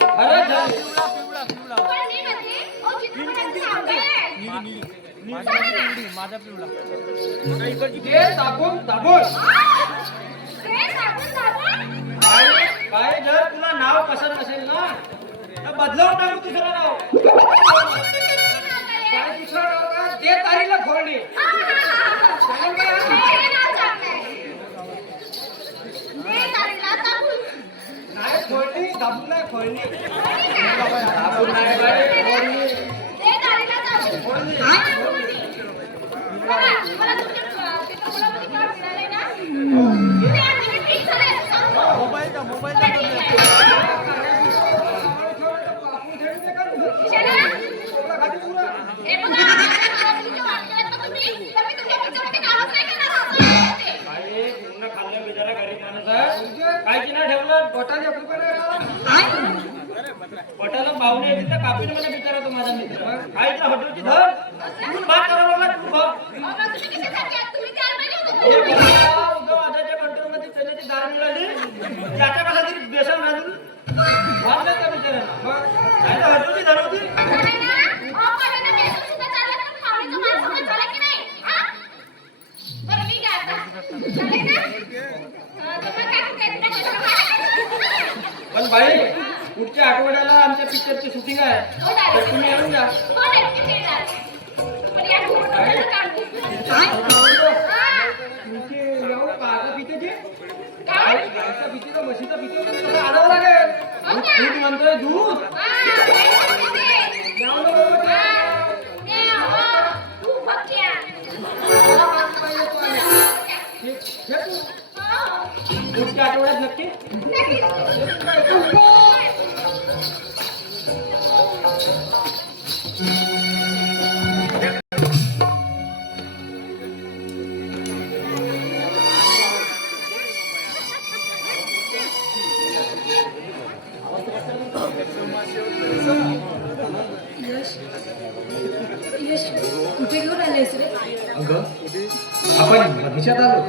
खरंच झालीस. पण मी म्हणते, अहो, चित्रपटाचं नाव काय आहे? सांगा ना. ते दाबून दाबून ते सांगून दाबून? काय जर तुला नाव पसंत असेल ना तर बदलावून टाकू दुसरं नाव. काय दुसरं नाव का? दे तारीला खोडणी. सांग का? हे नाव चांगलं आहे. दे तारीला ताबून. नाही खोडणी दाबून नाही खोडणी. दाबून दाबून नाही बाई, खोडणी. दे तारीला ताबून. खोडणी. बघा, मला तुमच्या चित्रपटामध्ये काम मिळालंय ना? ते आता मी ठीक झालंय, सांगतो. बघा, ठीक आहे. विशाला? हे बघा, आता तुमच्या वाटण्यात ना तुम्ही, तर मी तुमच्या पिक्चरमध्ये कामच नाही करणार, असं आहे ते. बाई, पूर्ण खाल्लं बिचारा गरीब माणूस आहे. काय की नाही ठेवलं पोटाला एक रुपया नाही राहिला. पोटाला पाहुणे येतील तर कापीन मला बिचारा तो माझा मित्र. काय त्या हॉटेलची धर तू भात करावं लागला तू भात. अहो, मग तुम्ही कशासाठी आहात? तुम्ही द्यायला पाहिजे होतं हे तुम्ही. बघा, उद्या वाजाच्या कंट्रोलमध्ये तेलाची दार मिळाली त्याच्या कसा तरी बेसन घालून वाजलं त्या बिचाऱ्याला. मग काय त्या हॉटेलची धर होती. झालंय ना? अहो, मला ना बेसन सुद्धा चाललं, तर खावणीचा मान सन्मान झाला की नाही? हा? बरं, मी काय आता? झालंय ना? तर मग काय करताय? तुला कशाला मारायचं? पण बाई पुढच्या आठवड्याला आमच्या पिक्चरची शूटिंग आहे हो, तर direct. तुम्ही येऊन जा. हो, नक्कीच येणार. पण या घोटाळ्याचं काम नाही. हा. तुमची येऊ पाहता पितेची काय? गायचा पिते का म्हशीचा पिते का तसं आणावं लागेल. हो का? दूध म्हणतोय दूध. हा, ते. द्यावं नको ते. हा, ते, हो, तू बघ्या. हे तू हो, पुढच्या आठवड्यात नक्की. नक्कीच. यश यश कुठे घेऊन आलेस रे? अगं आपण भविष्यात आलो.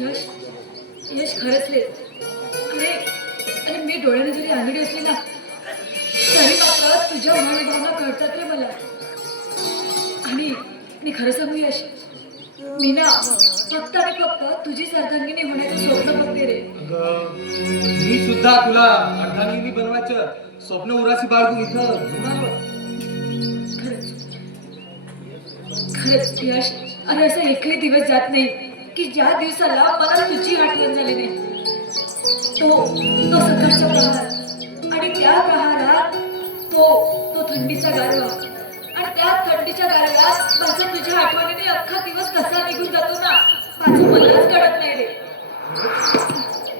यश यश खरंच रे. अरे अरे मी डोळ्याने जरी आंधळी असली ना तरी मात्र तुझ्या भावना कळतात रे मला. आणि मी खरं सांगू यश, मी ना फक्त आणि फक्त तुझीच अर्धांगिनी होण्याचं स्वप्न बघते रे. अगं मी सुद्धा तुला अर्धांगिनी बनवायचं स्वप्न उराशी बाळगून इथं घेऊन आलो. खरंच खरंच यश, अरे असा एकही दिवस जात नाही की ज्या दिवसाला मला तुझी आठवण झाली नाही. तो तो सकाळचा प्रहार आणि त्या प्रहारात तो तो थंडीचा गारवा आणि त्या थंडीच्या गारव्यात माझ्या तुझ्या आठवणीने अख्खा दिवस कसा निघून जातो ना माझं मलाच कळत नाही रे.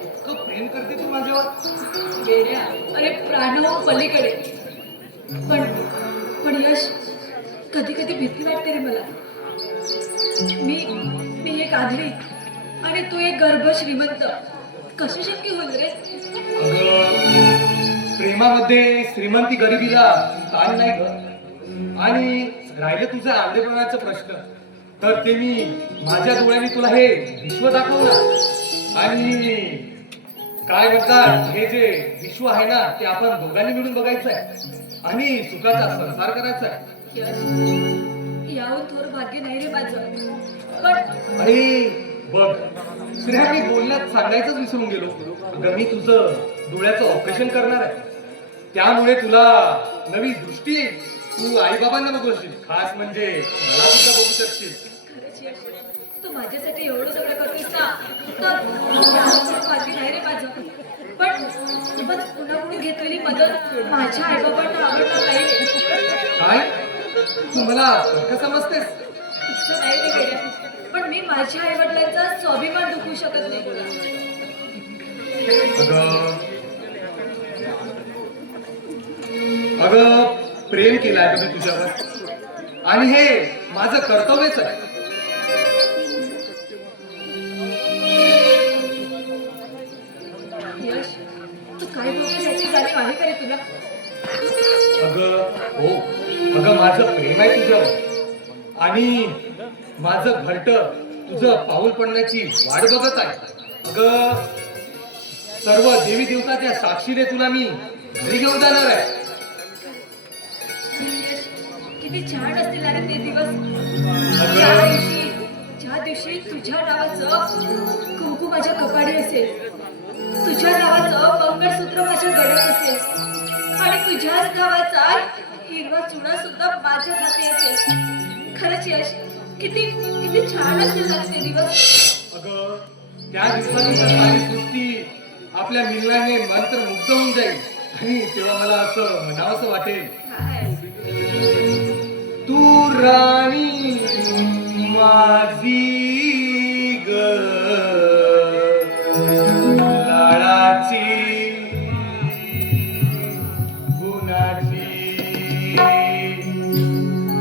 इतकं प्रेम करते तू माझ्यावर. गेल्या अरे प्राणाहून पलीकडे. पण पण यश, कधी कधी भीती वाटते रे मला. मी एक आंधळी आणि तू एक गर्भ श्रीमंत, कसं शक्य होईल रे? अगं प्रेमामध्ये श्रीमंती गरिबीला स्थान नाही ग. आणि राहिलं तुझं आंधळेपणाचा प्रश्न तर ते मी माझ्या डोळ्याने तुला हे विश्व दाखवलं. आणि काय म्हणतात हे जे विश्व आहे ना ते आपण दोघांनी मिळून बघायचं आहे आणि सुखाचा संसार करायचा आहे. यश, याहून थोर भाग्य नाही रे माझं. पण अरे बघ श्रेया, मी बोलण्यात सांगायचंच विसरून गेलो. अगं मी तुझं डोळ्याचं ऑपरेशन करणार आहे. त्यामुळे तुला नवी दृष्टी येईल. तू आई बाबांना बघशील, खास म्हणजे मला सुद्धा बघू शकशील. खरंच यश, तू माझ्यासाठी एवढं सगळं करतोस ना तर याहून भाग्य नाही रे माझं. पण कुणाकडून घेतलेली मदत माझ्या आईबाबांना आवडणार नाही रे. काय तू मला तर्क समजतेस? इतकं नाही रे गेल्या, पण मी माझ्या आईवडिलांचा स्वाभिमान दुखवू शकत नाही. अगं प्रेम केलंय का मी तुझ्यावर आणि हे माझं कर्तव्यच आहे. यश, तू काय बोलतोस याची जाणीव आहे का रे तुला? अगं हो, अगं माझं प्रेम आहे तुझ्यावर आणि माझं घरटं तुझं पाऊल पडण्याची वाट बघत आहे. अगं सर्व देवी देवताच्या साक्षीने तुला मी घरी घेऊन जाणार आहे. किती छान असतील अरे ते दिवस. अगं ज्या दिवशी तुझ्या नावाचं कुंकू माझ्या कपाडी असेल, तुझ्या नावाचं मंगळसूत्र माझ्या गळ्यात असेल आणि तुझ्याच नावाचा हिरवा चुडा सुद्धा माझ्या हाती असेल. खरंच यश, किती किती छान असतील ना ते दिवस. अगं त्या दिवसाची सारी सृष्टी आपल्या मिलनाने मंत्र मुग्ध होऊन जाईल आणि तेव्हा मला असं म्हणावंसं वाटेल, तू राणी माझी ग लाडाची गुणाची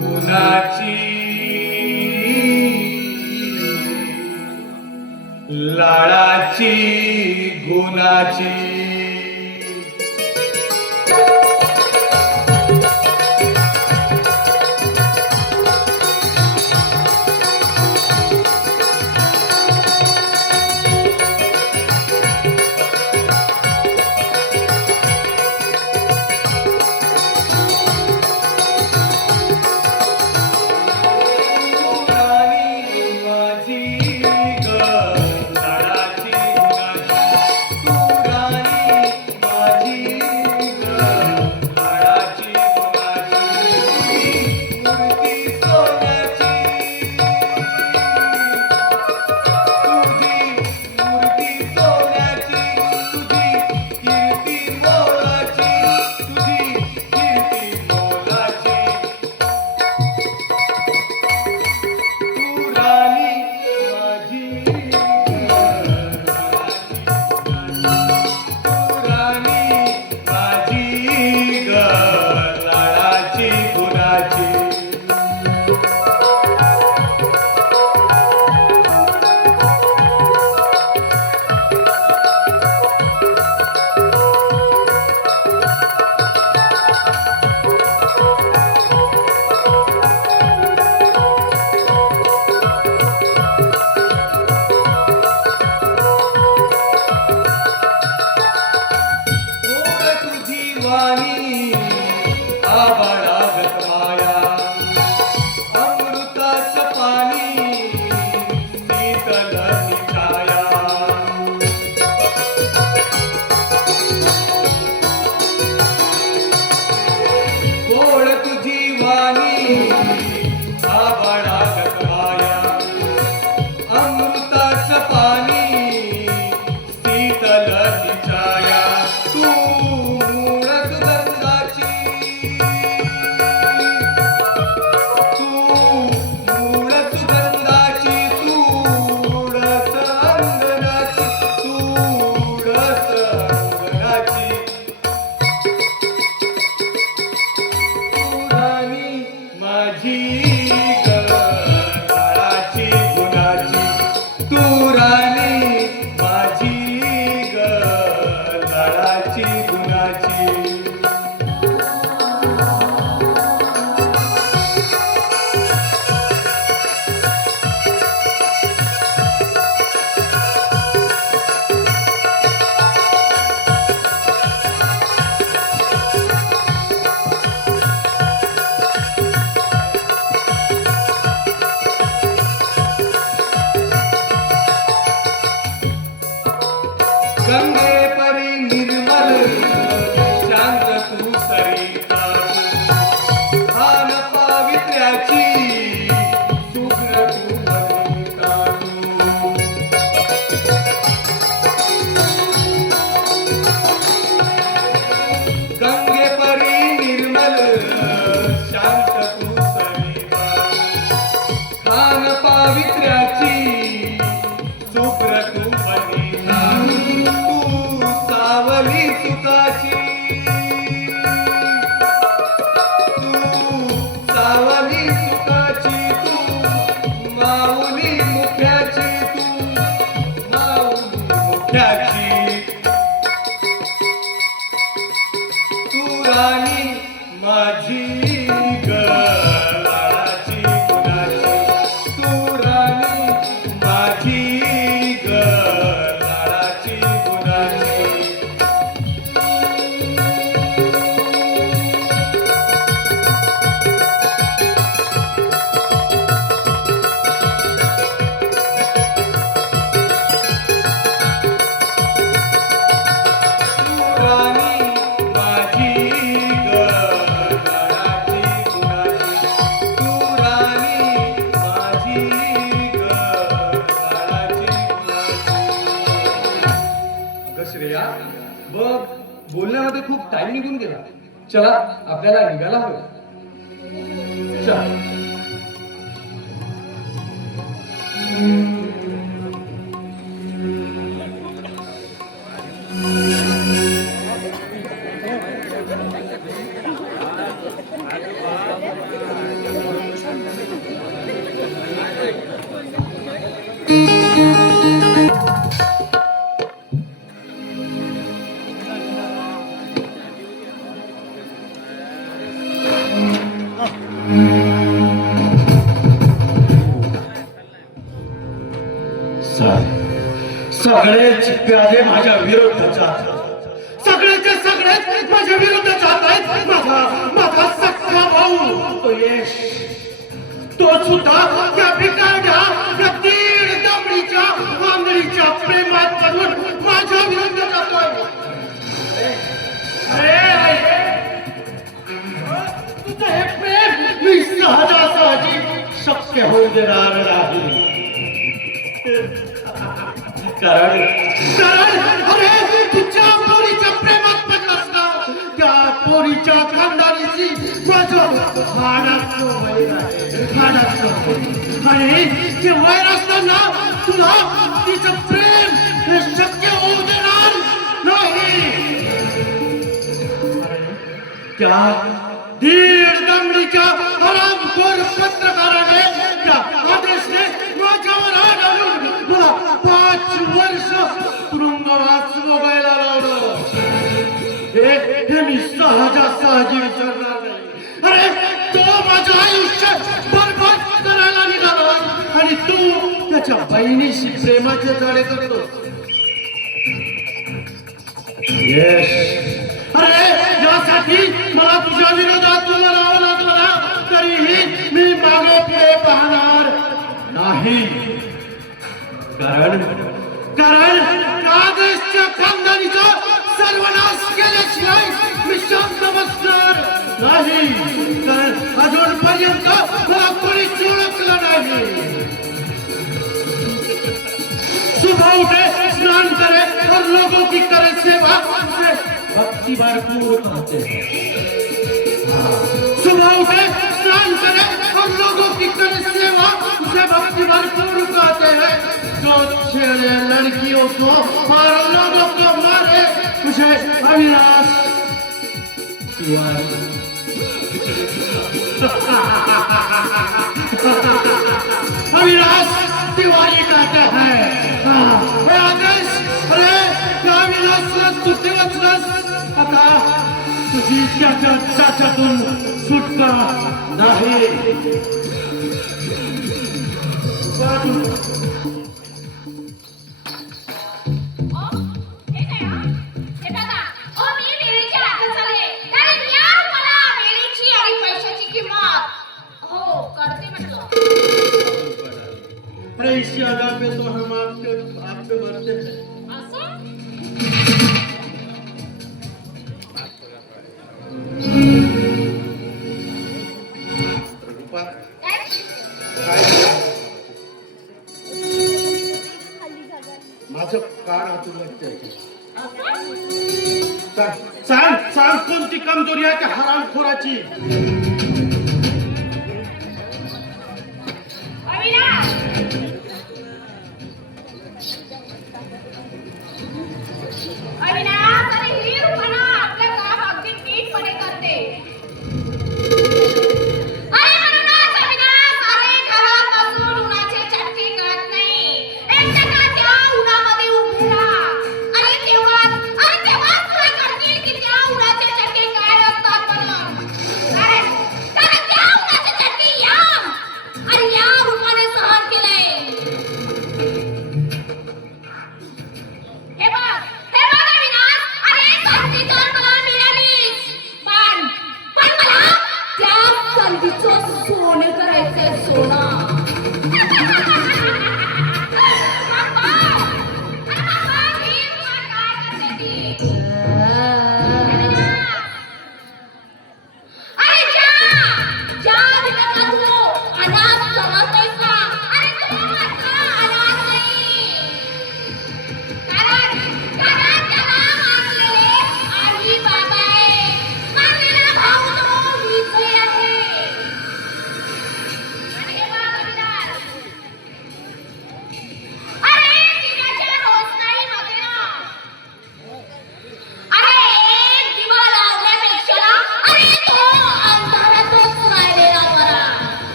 गुणाची लाडाची गुणाची. पावित्र्याची शुभ्र तू बघ बोलण्यामध्ये खूप टाइम निघून गेला. चला आपल्याला निघायला हवं. चल. सगळेच प्यादे माझ्या विरुद्ध जात, सगळेचे सगळेच माझ्या विरुद्ध जात आहेत. माझा सख्खा भाऊ तो यश, तो सुद्धा त्या भिकारड्या त्या दीड दमडीच्या आंधळीच्या प्रेमात पडून माझ्या विरुद्ध जातोय. अरे तुझं हे प्रेम मी सहजासहजी शक्य होऊ देणार नाही. कारण अरे तुझ्या पोरीच्या प्रेमात पडलास ना, त्या पोरीच्या खानदानीची माझं हाडाचं वैर आहे, हाडाचं वैर. आणि ते वैर असताना तुला तिचं प्रेम हे शक्य होऊ देणार नाही. त्या दीड दमडीच्या हरामखोर पत्रकाराने त्या आदेशने माझ्यावर हात घालून मला 5 वर्ष तुरुंगवास भोगायला लावलं. हे मी सहजासहजी विचारणार नाही. अरे तो माझं आयुष्य बरबाद करायला निघाला आणि तू त्याच्या बहिणीशी प्रेमाचे जाळे करतो. यश, अरे यासाठी मला तुझ्या विरोधात लढावं लागलं ना, तरीही मी मागे पुढे पाहणार नाही. कारण आदेशच्या खानदानीचा सर्वनाश केल्याशिवाय मी शांत बसणार नाही. कारण अजूनपर्यंत मला कोणीच ओळखलं नाही. सुबह उठे, स्नान करे और लोगों की करे सेवा, उसे भक्ति भरपूर कहते हैं. सुबह उठे, स्नान करे और लोगों की करे सेवा, उसे भक्ति भरपूर कहते हैं. जो छेड़े लड़कियों को और लोगों को मारे, उसे अविनाश तिवारी. अविनाश तिवारी कहते हैं. आदेश, अरे अविनाशला सुट्टी वाचलास, आता तुझी त्याच्यातून सुटका नाही. अरे इसी आधार पे तो हम आप पे मरते हैं. माझं कान आतून लागतंय. सांग कोणती कमजोरी आहे त्या हरामखोराची. अविनाश, अरे ही रूपाना आपलं काम अगदी नीटपणे करते. अरे म्हणूनच अविनाश, अरे घरापासून उन्हाचे चटके कळत नाही. एकटका त्या उन्हामध्ये उभे राहा. अरे तेव्हा तुला कळतील की त्या उन्हाचे चटके काय असतात. म्हणून अरे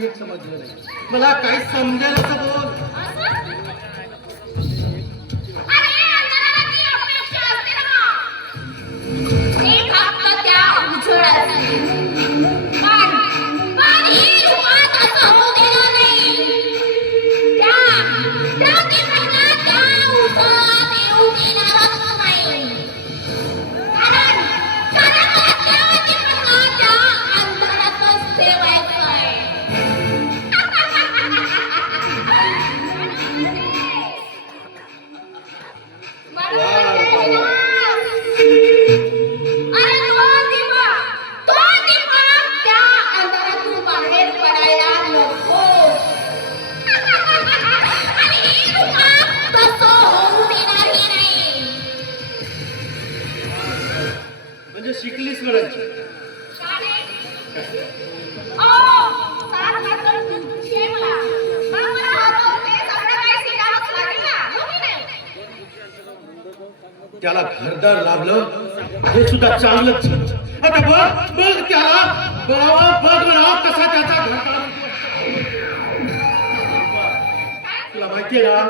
नीट समजलं नाही. मला काही समजेल असं बोल. अरे अंधाराची अपेक्षा असते ना. हे फक्त त्या उजळाची. पण ही रुपात असं होऊ देणार नाही. त्या दीपकाला त्या उजळात येऊ देणारच नाही. कारण मला त्या दीपकाला त्या अंधारातच ठेवायचंय. अरे तो दीपक त्या अंधारातून बाहेर पडायला नको. आणि ही रुपात तसं होऊ देणारही नाही. म्हणजे शिकलीस म्हणायची. त्याला घरदार लाभलं हे सुद्धा चांगलंच. आता बघ बघ त्याला बघावा बघ म्हणा कसा त्याचा घरदार. तुला माहितीये ना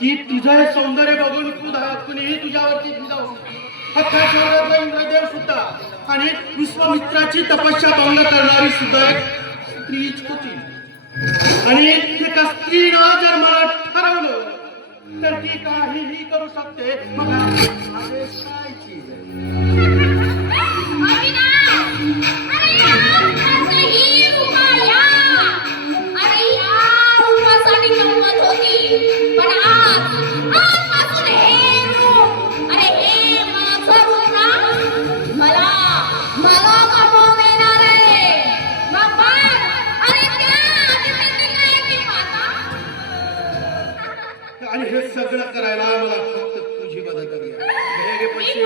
की तुझं हे सौंदर्य बघून कुणीही तुझ्यावरती भिजावं. अख्ख्या शहरातला इंद्रदेव सुद्धा आणि विश्वामित्राची तपस्या भंग करणारी सुद्धा एक स्त्रीच होती. आणि एका स्त्रीनं जर मला ठरवलं तर ती काहीही करू शकते. मग आदेश काय चीज आहे? आणि हे सगळं करायला मला फक्त तुझी मदत हवी आहे. हे पैसे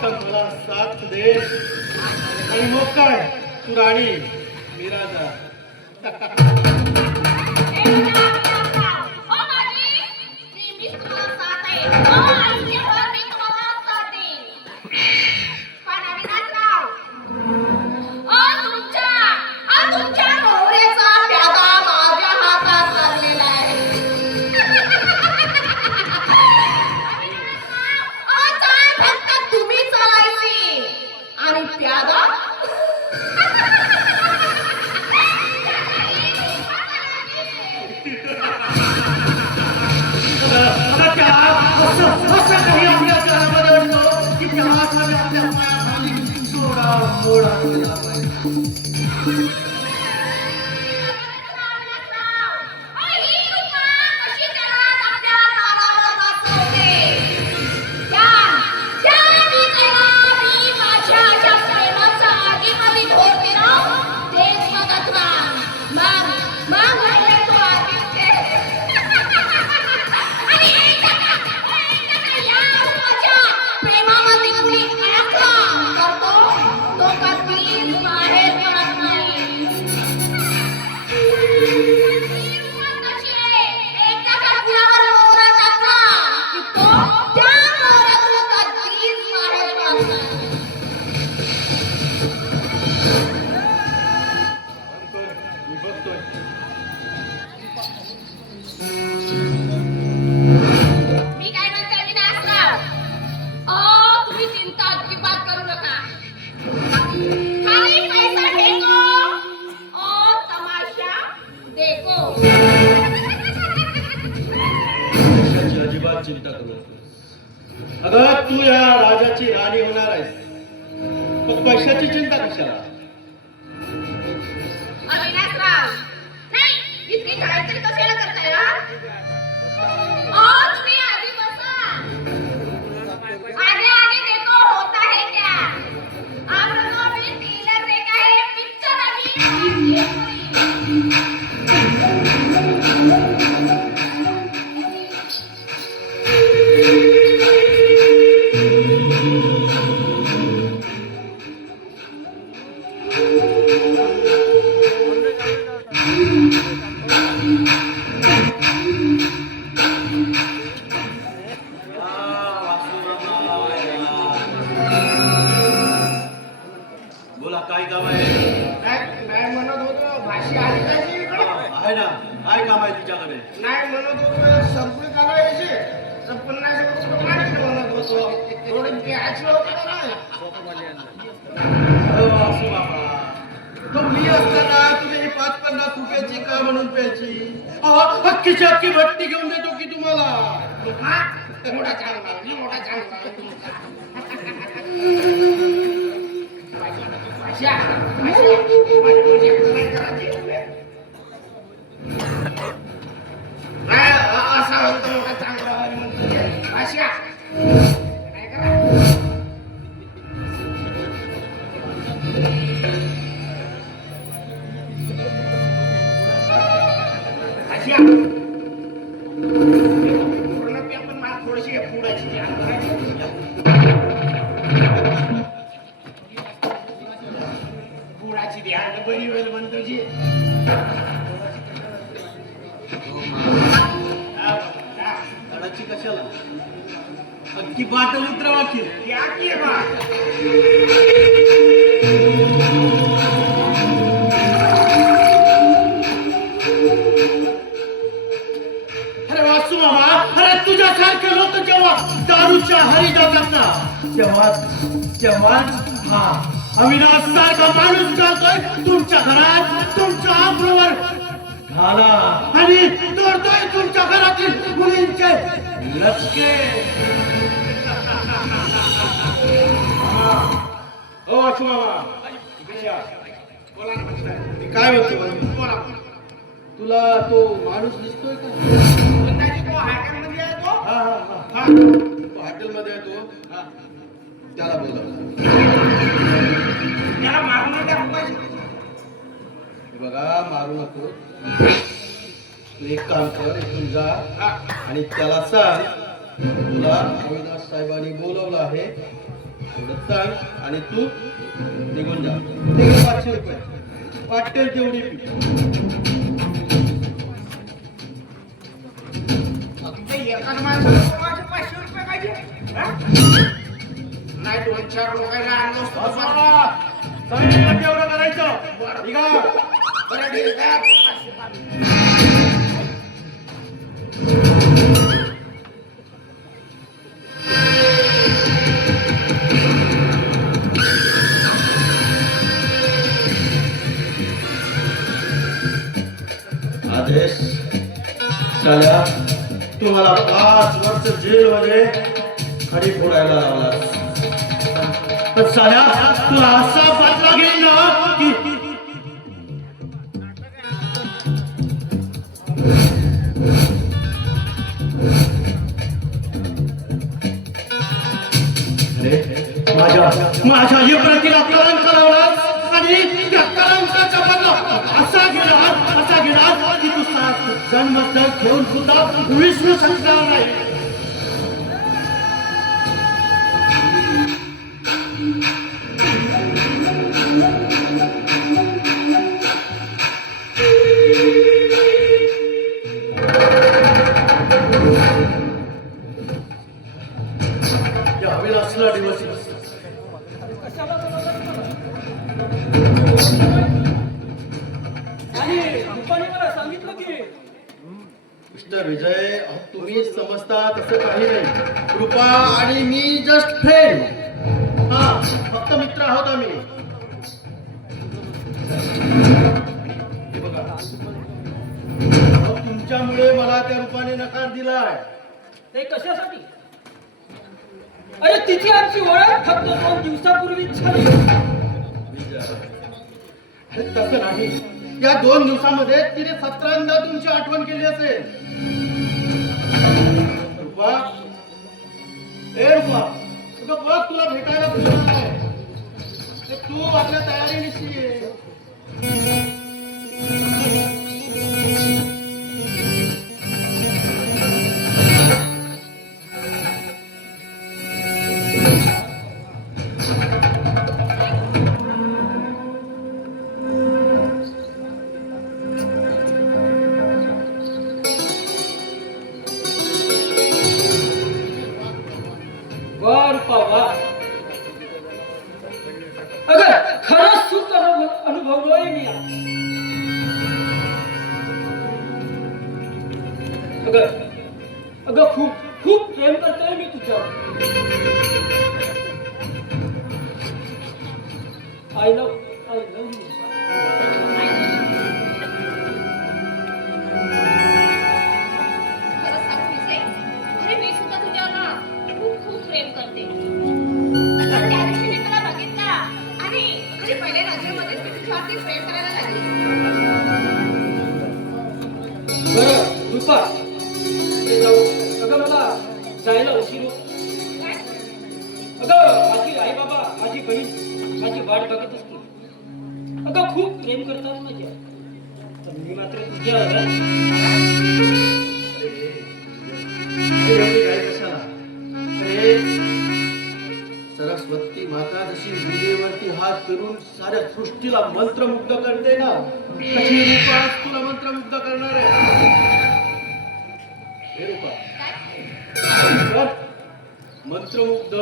फक्त मला साथ दे आणि मग काय तू राणी मी राजा. चिंता करू नकोस. अगं तू या राजाची राणी होणार आहेस. मग पैशाची चिंता कशाला? अविनाशराव नाही इतकी काळजी कशाला करताय हा? तुम्ही आधी बसा. आगे आगे देखो होता है क्या. आप लोगों ने टीलर देखा है पिक्चर अभी काय काम आहे तिच्याकडे? नाही म्हणत होतो संपली का नाही याची? संपलं नाही सगळं कुठं मागितलं म्हणत होतो. थोडं घ्यायचं होतं का नाही? हो, असू बाबा. तो मी असताना तुझे ही 5-50 रुपयाची का म्हणून प्यायची? अख्खीची अख्खी भट्टी घेऊन देतो की तुम्हाला. हा? मोठा चांगला मी मोठा चांगला अशा असा होतो मोठा चांगला अशा काय करा अशा पूर्ण पेपर मला थोडीशी पुढाची पुढाची ध्यान बरी होईल म्हणतो जी तडाची कशाला? अख्खी बाटल उतरवा की. क्या की बा अरे वासू मामा, अरे तुझ्यासारखे लोक जेव्हा दारूच्या हारी जातात ना, तेव्हा हा अविनाश सारखा माणूस जातोय तुमच्या घरात, तुमच्या आबरूवर घाला आणि तोडतोय तुमच्या घरातील मुलींचे लटके. ओ वासू मामा बोला ना मी काय म्हणतो? बोला तुला तो माणूस दिसतोय का? कोणताची तो हॉटेलमध्ये आहे तो हा हा हा हा तो हॉटेलमध्ये आहे तो. त्याला बोलवलं. त्याला मारून नका रुपये हे बघा, मारू नको. तू एक काम कर, इथून जा आणि त्याला सांग तुला अविनाश साहेबांनी बोलवलं आहे एवढं सांग आणि तू निघून जा. ते घे 500 रुपये, वाटेल तेवढी फी. एकाच माणसाला 500 रुपये पाहिजे हा? नाही 2-4 लोकांना आणलं असतं. एवढं करायचं. निघा. बरं ठीक आहे. आदेश साल्या, तुम्हाला 5 वर्ष जेलमध्ये खडी फोडायला लावला. पण साल्या तुला असा बदला घेईन ना की माझ्या युवतीला कलंक लावलास आणि त्या कलंकाचा बदला असा घेणार की तू 7 जन्म तर घेऊन सुद्धा विसरू शकणार नाही. या विलासला दिवस आणि रुपाने मला सांगितलं की मिस्टर विजय, तुम्ही समजता तसं काही नाही. कृपा आणि मी जस्ट फ्रेंड. हा, फक्त मित्र आहोत आम्ही. हे बघा, तुमच्यामुळे मला त्या रूपाने नकार दिलाय. ते कशासाठी? अरे तिची आमची ओळख फक्त 2 दिवसापूर्वीच झाली. अरे तसं नाही. या 2 दिवसामध्ये तिने 17दा तुमची आठवण केली असेल. रूपा, ए रूपा, तुझं बघ तुला भेटायला बोलवणार आहे. ते तू आपल्या तयारीनिशी ये. वा रुपा वा. अगं खरंच सुख अनुभव अगं खूप खूप प्रेम करतोय मी तुझ्यावर. I love you. खरंच सांगू विजय, अरे मी सुद्धा तुझ्यावर ना खूप खूप प्रेम करते. पण त्या दिवशी मी तुला बघितला आणि आणि पहिल्या नजरेमध्येच मी तुझ्यावरती प्रेम करायला लागली. बरं रुपा ते जाऊ. अगं मला जायला उशीर होत. काय? अगं माझी आई बाबा माझी बहीण माझी वाट बघत असते. अगं खूप प्रेम करतात माझ्या. पण मी मात्र तुझ्यावर एवढी काय कशाला? अरे सरस्वती माता जशी विजेवरती हात फिरून साऱ्या सृष्टीला मंत्रमुग्ध करते ना, तशी रूपा तुला मंत्रमुग्ध करणार आहे. हे रूपा कर. मंत्रमुग्ध.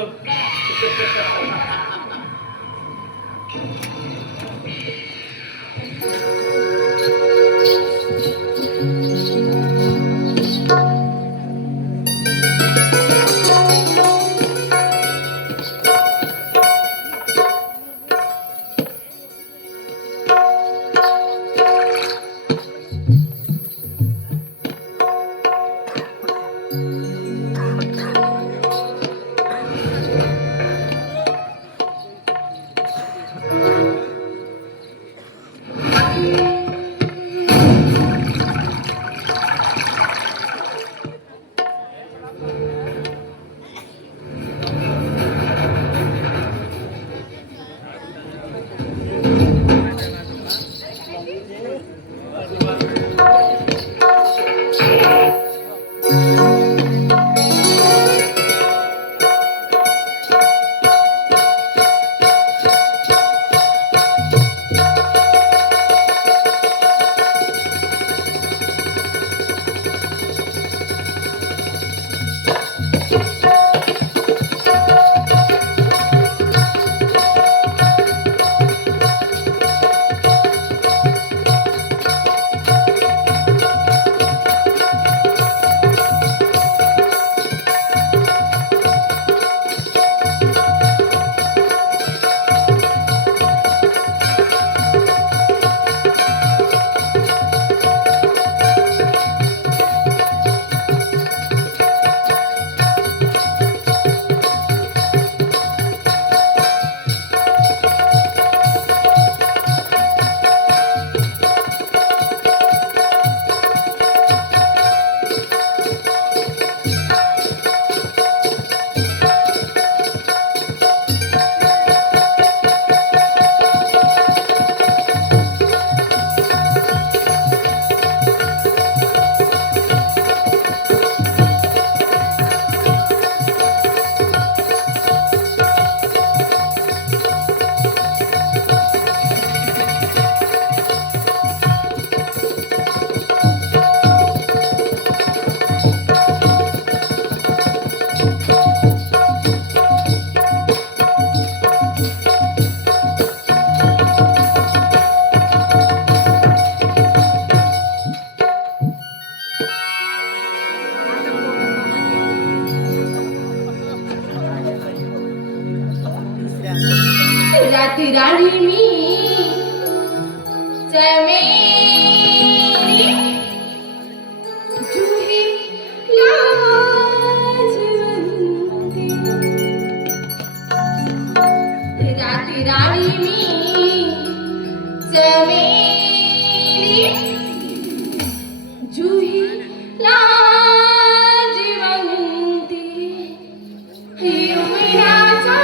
राती राणी मी चमेली जुही लाजवंती. राती राणी मी चमेली जुही लाजवंती. हिरविणाचा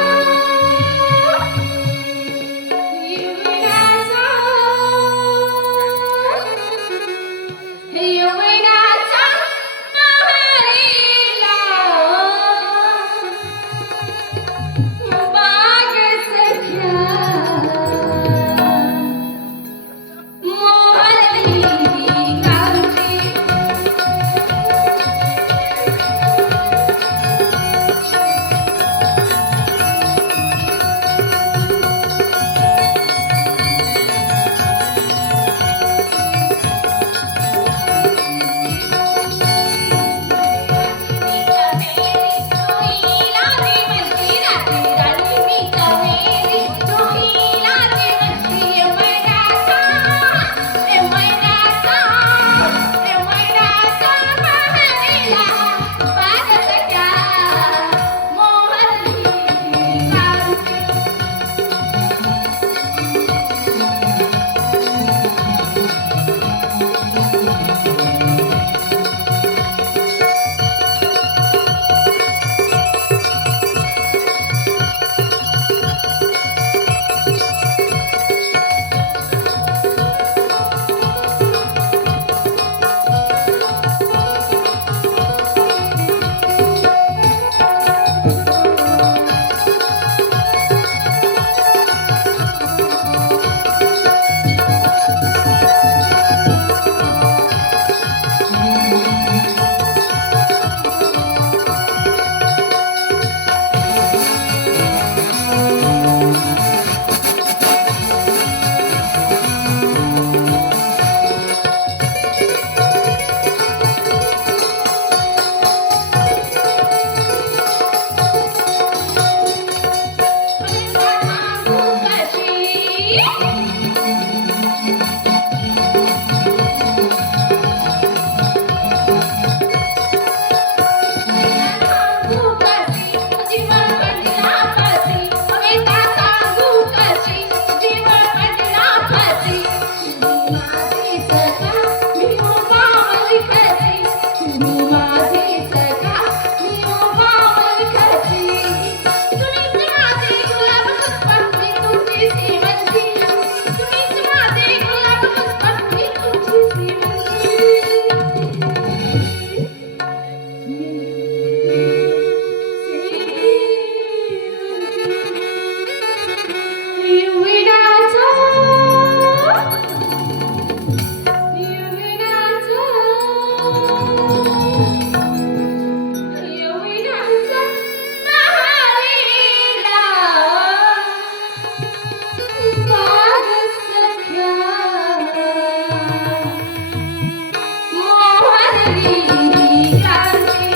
झाली क्रांती.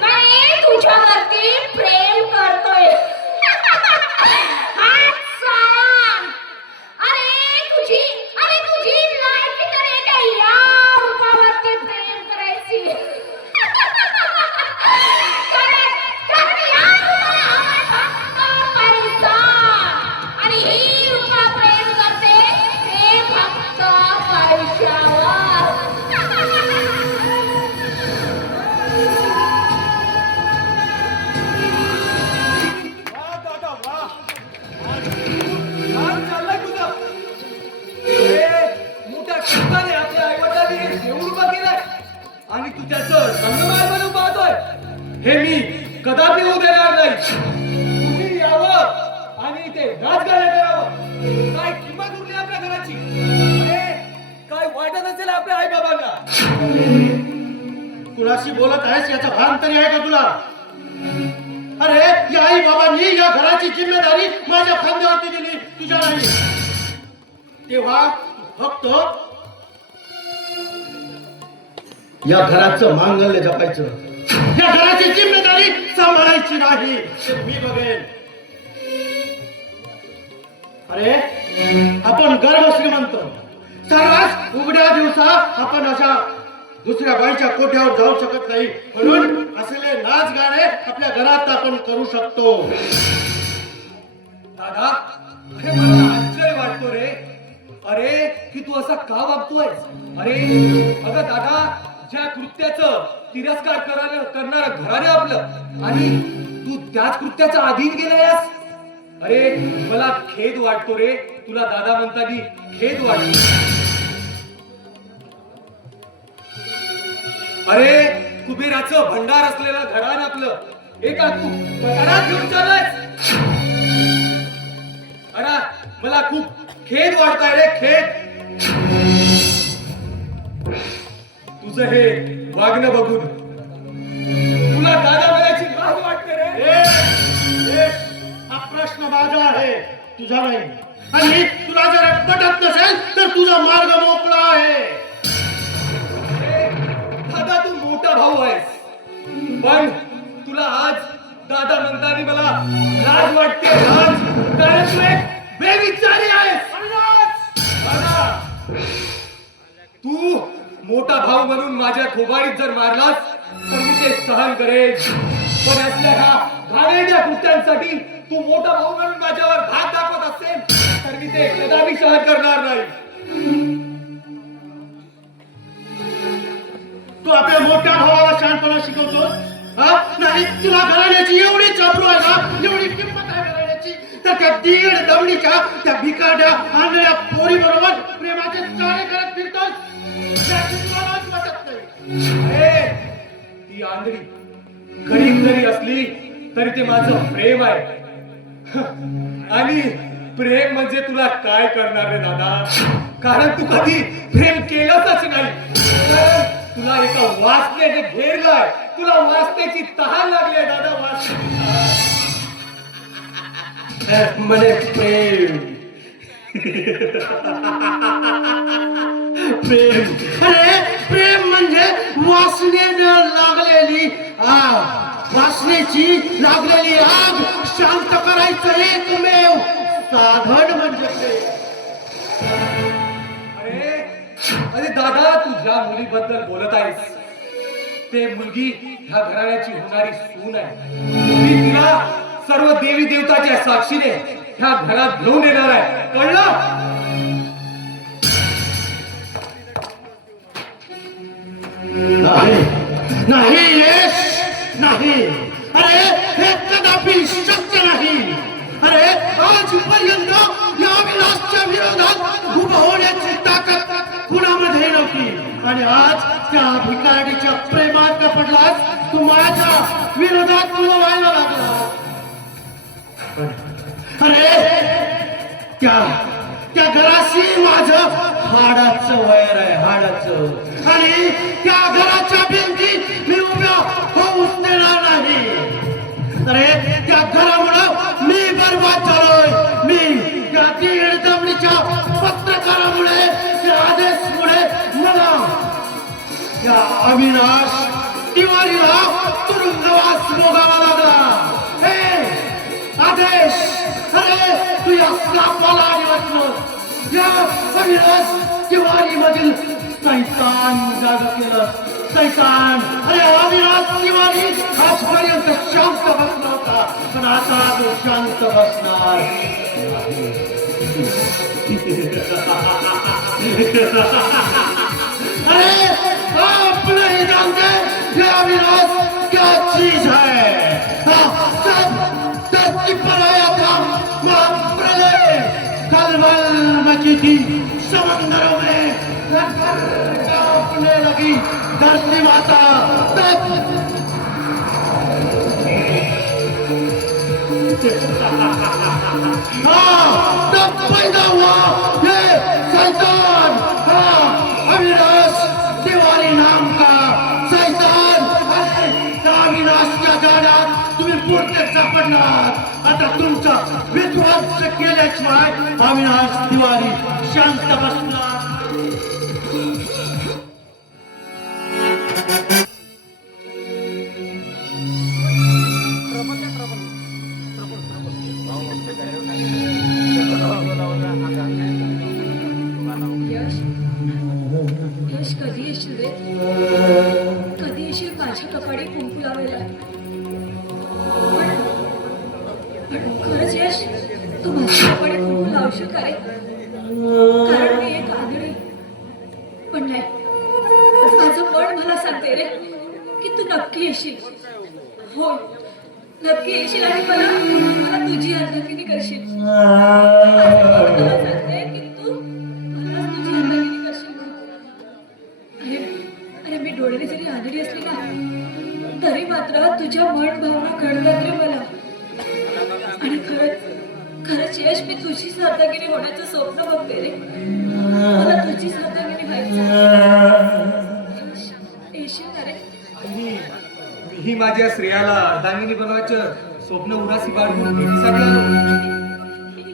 नाही तुझ्यावरती प्रेम करतोय. हात सांग. अरे तुझी लायकी तर एक आहे या रूपावरती प्रेम करायची. कारण या रूपाला हवाय फक्त पैसा. आणि ही रूपा प्रेम करते ते फक्त पैशावर. वा दादा वा. छान चाललंय तुझं. मोठ्या कष्टाने आपल्या आईवडिलांनी हे देऊळ उभा केलंय आणि तू त्याचं संगमाय बनवून पाहतोय. हे मी कदापि होऊ देणार नाही. तुम्ही यावं आणि ते राजकारण करावं. काय किंमत उरली आपल्या घराची. अरे काय वाटत असेल आपल्या आई बाबांना. कुणाशी बोलत आहेस याचं भान तरी आहे का तुला? अरे या आई बाबांनी या घराची जिम्मेदारी माझ्या खांद्यावरती दिली, तुझ्या नाही. तेव्हा फक्त या घराचं मांगल्य जपायचं. या घराची जिम्मेदारी सांभाळायची नाही ते मी बघेन. अरे आपण गर्भ श्रीमंत, सर्वात उघड्या दिवसा आपण अशा दुसऱ्या बाईच्या कोठ्यावर जाऊ शकत नाही, म्हणून असले नाच गाणे आपल्या घरात आपण करू शकतो. दादा, अरे मला आश्चर्य वाटतो रे. अरे की तू असा का वागतोय? अरे अगं दादा, ज्या कृत्याचं तिरस्कार करणार घराने आपलं, आणि तू त्याच कृत्याच्या अधीन गेलायस. अरे मला खेद वाटतो रे, तुला दादा म्हणताना खेद वाटतो. अरे कुबेराचं भंडार असलेलं घरान आपलं एका तू घरात घेऊन चाललायस. अरे मला खूप खेद वाटताय रे, खेद. तुझं हे वागणं बघून तुला दादा म्हणायची लाज वाटते रे. हा प्रश्न माझा आहे, तुझा नाही. आणि तुला जर पटत नसेल तर तुझा मार्ग मोकळा आहे. दादा तू मोठा भाऊ आहेस, पण तुला आज दादा म्हणताना मला लाज वाटते. लाज, कारण तू एक बेविचारी आहेस. दादा, तू मोठा भाऊ म्हणून माझ्या खोबाडीत जर मारलास तर मी ते सहन करेन, पण असल्या ह्या घाणेरड्या कृत्यांसाठी तू मोठा भाऊ म्हणून माझ्यावर धाक दाखवत असेल तर मी ते कदापि सहन करणार नाही. तू आपल्या मोठ्या भावाला शांतपणा शिकवतो. नाही, तुला घराण्याची एवढी चबरू आहे ना, एवढी किंमत आहे घराण्याची, तर त्या दीड दमडीच्या त्या भिकारड्या आणलेल्या पोरी बरोबर प्रेमाचे चाळे करत फिरतोस. याची तुला लाज वाटत नाही? अरे ती आंधळी गरीब जरी असली तरी ते माझं प्रेम आहे. आणि प्रेम म्हणजे तुला काय करणार रे दादा, कारण तू कधी प्रेम केलंच नाही. तुला एका वासनेने घेरलाय, तुला वासनेची तहान लागली आहे दादा, वासनेची तहान. म्हणे प्रेम, प्रेम. अरे प्रेम म्हणजे वासनेनं लागलेली आग, वासनेची लागलेली आग शांत करायचं एकमेव साधन म्हणजे प्रेम. अरे दादा, तू ज्या मुलीबद्दल बोलत आहेस ते मुलगी ह्या घराण्याची होणारी सून आहे. मी तिला सर्व देवी देवताच्या साक्षीने ह्या घरात घेऊन येणार आहे, कळलं? नाही, नाही यश, नाही. अरे हे कदापि शक्य नाही. अरे आजपर्यंत या विलासच्या विरोधात उभं होण्याची ताकद कुणामध्ये नव्हती, आणि आज त्या भिकारीच्या प्रेमात पडलास, तू माझ्या विरोधात तुला व्हायला लागला. अरे त्या घराशी माझं हाडाचं वैर आहे, हाडाचं. आणि त्या घराच्या भिंती मी उभ्या होऊच देणार नाही. अरे त्या घरामुळं मी बरबाद झालोय. मी त्या दीड दमडीच्या पत्रकारामुळे, त्या आदेशमुळे मला त्या अविनाश तिवारीला तुरुंगवास भोगावा लागला. हे आदेश, अरे तू या सापाला आणि वाचलं. या अविनाश तिवारी मधील सैतान जाग केलं, सैतान. अरे अविनाश तिवारी आजपर्यंत शांत बसला होता, पण आता तो शांत बसणार. अरे आप नहीं जानते ये अविनाश क्या चीज है. सब धरती पर आया था प्रलय, कलबल मची थी समंदरों में, कांपने लगी धरती माता. तब पैदा हुआ ये शैतान, अविनाश तिवारी नाम का शैतान. अविनाशच्या गाड्यात तुम्ही पुढे सापडणार. आता तुमचा विध्वंस केल्याशिवाय अविनाश तिवारी शांत बसणार. का रे? कारण मी एक आंधळी. पण नाही, माझं मन मला सांगते रे की तू नक्की येशील. हो, नक्की येशील आणि मला मला तुझी अर्धांगिनी करशील. माझं मन मला सांगते की तू मलाच तुझी अर्धांगिनी करशील. अरे अरे मी डोळ्याने जरी आंधळी असली ना तरी मात्र तुझ्या मन भावना कळतात रे मला. आणि खरंच यश, मी तुझीच अर्धांगिनी होण्याचं स्वप्न बघते रे. मला तुझीच अर्धांगिनी व्हायचं. येशील ना रे? मीही माझ्या श्रेयाला अर्धांगिनी बनवायचं स्वप्न उरासी बाळगून भेटीसाठी आलो.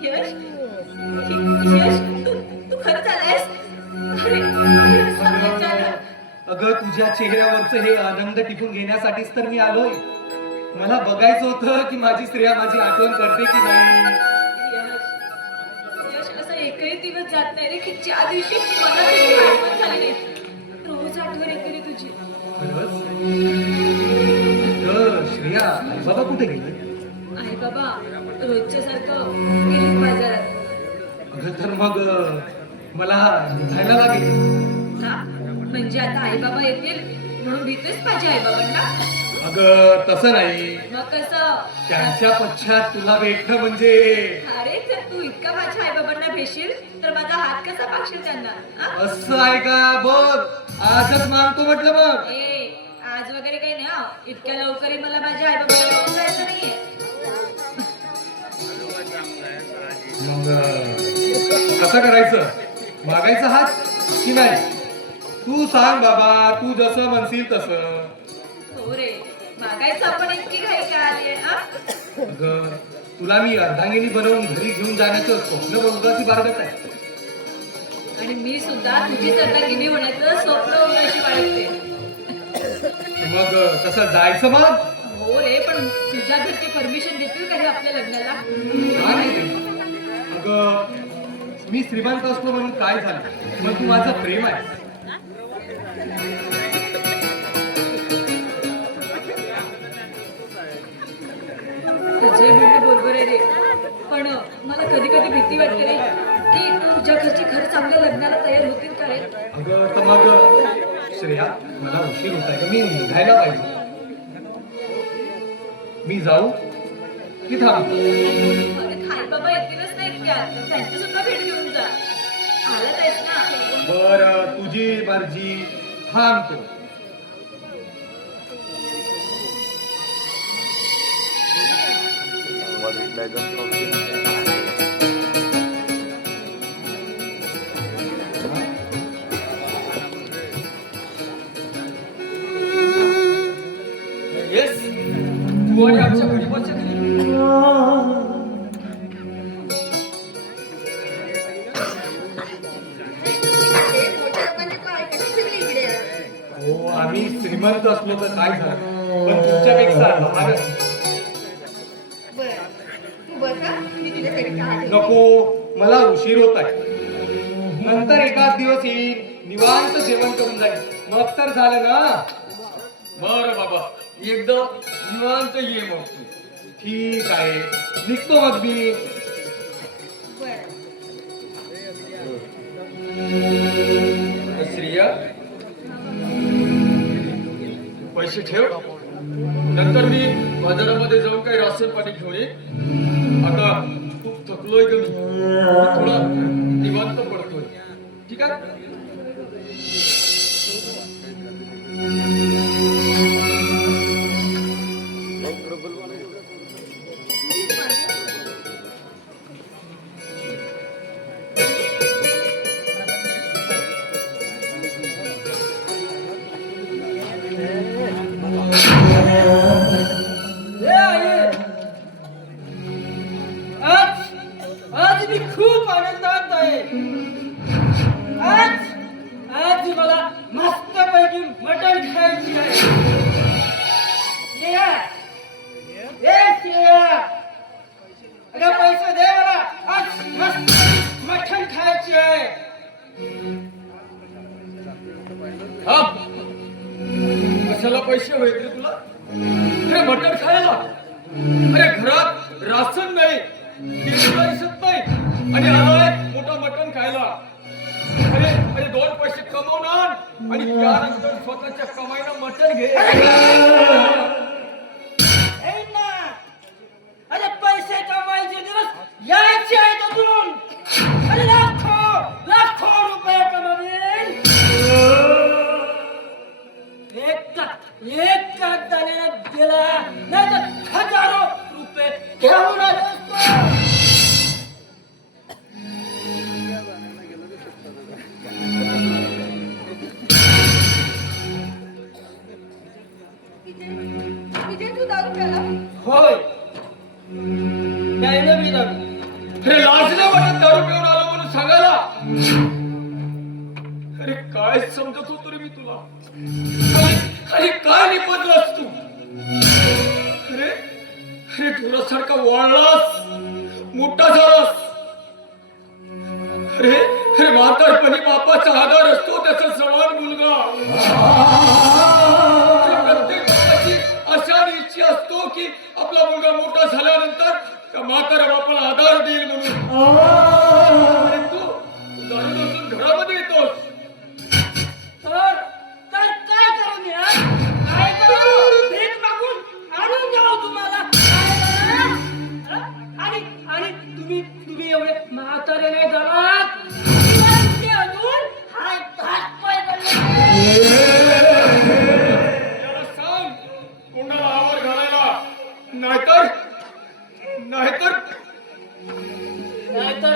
यश, यश, तू खरंच आलायस? अरे असं अचानक. अगं तुझ्या चेहऱ्यावरचं हे आनंद टिपून घेण्यासाठीच तर मी आलोय. मला बघायचं होतं की माझी श्रेया माझी आठवण करते की नाही. यश, असा एकही दिवस जात नाही रे की ज्या दिवशी मला तुझी आठवण झाली नाही. रोज आठवण येते रे तुझी. खरंच? तर श्रेया आई बाबा कुठे गेले? आई बाबा रोजच्या सारखं गेलीत बाजारात. अगं तर मग मला निघायला लागेल. का? म्हणजे आता आई बाबा येतील म्हणून भीतेच पाहिजे आई बाबांना? अगं तसं नाही, मग कसं? त्यांच्या पश्चात तुला भेटणं म्हणजे. अरे जर तू इतका माझ्या आई बाबांना भेटशील तर माझा हात कसा पाकशील त्यांना? हा? असं आहे का? बघ आजच मागतो म्हटलं. मग ए, आज वगैरे काही नाही हा. इतक्या लवकरही मला माझ्या आई बाबाला घेऊन जायचं नाहीये. मग कसं करायचं? मागायचा हात की नाही? तू सांग बाबा, तू जसं म्हणशील तसं. हो रे, मागायचं आपण इतकी घाई का आली हा? अगं तुला मी अर्धांगिनी बनवून घरी घेऊन जाण्याचं स्वप्न बघायची बाळगत आहे. आणि मी सुद्धा तुझी अर्धांगिनी होण्याचं स्वप्न उराशी बाळगते. मग कसं जायचं मग? हो रे, पण तुझ्या घरची परमिशन देतील का हे आपल्या लग्नाला? का नाही देत? अगं मी श्रीमंत असलो म्हणून काय झालं? मग तू माझं प्रेम आहे. तुझे म्हणणं बरोबर आहे रे, पण मला कधी कधी भीती वाटते रे की तुझ्या घरची खरं चांगल्या लग्नाला तयार होतील का रे? अगं तर मग श्रेया, मला उशीर होत आहे का? मी निघायला पाहिजे. मी जाऊ की थांबू? अरे आई बाबा येतीलच नाही इतक्यात, त्यांची सुद्धा भेट घेऊन जा. आलाच आहेस ना? बर तुझी मर्जी, थांबतो. येस, तू आणि आमच्या गरीबाच्या घरी. हो आम्ही श्रीमंत असलो तर काय झालं, पण तुमच्यापेक्षा महाग. नको, मला उशीर होत आहे. नंतर एखाद दिवस येईल, निवांत जेवण करून जाईल. मग तर झालं ना? बरं बाबा, एकदा निवांत ये मग तू. ठीक आहे, निघतो मग मी. श्रेया, पैसे ठेव, नंतर मी बाजारामध्ये जाऊन काही राशन पाणी घेऊन येईन. आता खूप थकलोय ग मी, थोडा निवांत पडतोय. ठीक आहे? आज मी खूप आनंदात आहे. आज मला मस्तपैकी मटण खायची आहे. श्रेया, श्रेया, अगं पैसे दे मला. आज मस्त मटण खायची आहे. थांब. कशाला पैसे हवेत रे तुला? अरे मटण खायला? अरे घरात राशन नाही, ते तुला दिसत नाही. आणि आलाय मोठा मटण खायला. अरे अरे 2 पैसे कमवणार आणि त्यानंतर स्वतःच्या कमाईला मटण घे. हे ना, अरे पैसे कमायचे दिवस यायचे आहेत अजून. अरे लाखो रुपये कमवेल. एक झालेला गेला नाही तर हजारो रुपये घेऊन आलो असतो. विजय तू दारू प्याला? होय प्यायला मी दारू. अरे लाज नाही वाटत दारू पिऊन आलो म्हणून सांगायला? अरे काय समजत होतो रे मी तुला? अरे काय निपजलास तू? अरे अरे तुझ्यासारखा वाढलास, मोठा झालास. अरे अरे म्हातारपणी बापाचा आधार असतो त्याचा समान मुलगा. प्रत्येक बापाची अशा इच्छा असतो की आपला मुलगा मोठा झाल्यानंतर त्या म्हाताऱ्या बापाला आधार देईल म्हणून. अरे तू दारू नसून घरामध्ये येतोस. तर काय करू मी? काय करू? भीक मागून आणून द्यावं तुम्हाला? काय करा? आणि तुम्ही एवढे म्हातारे नाही झालात. ते अजून हात-पाय करले. याला सांग कोणाला आवर घालायला, नाहीतर नाहीतर नाहीतर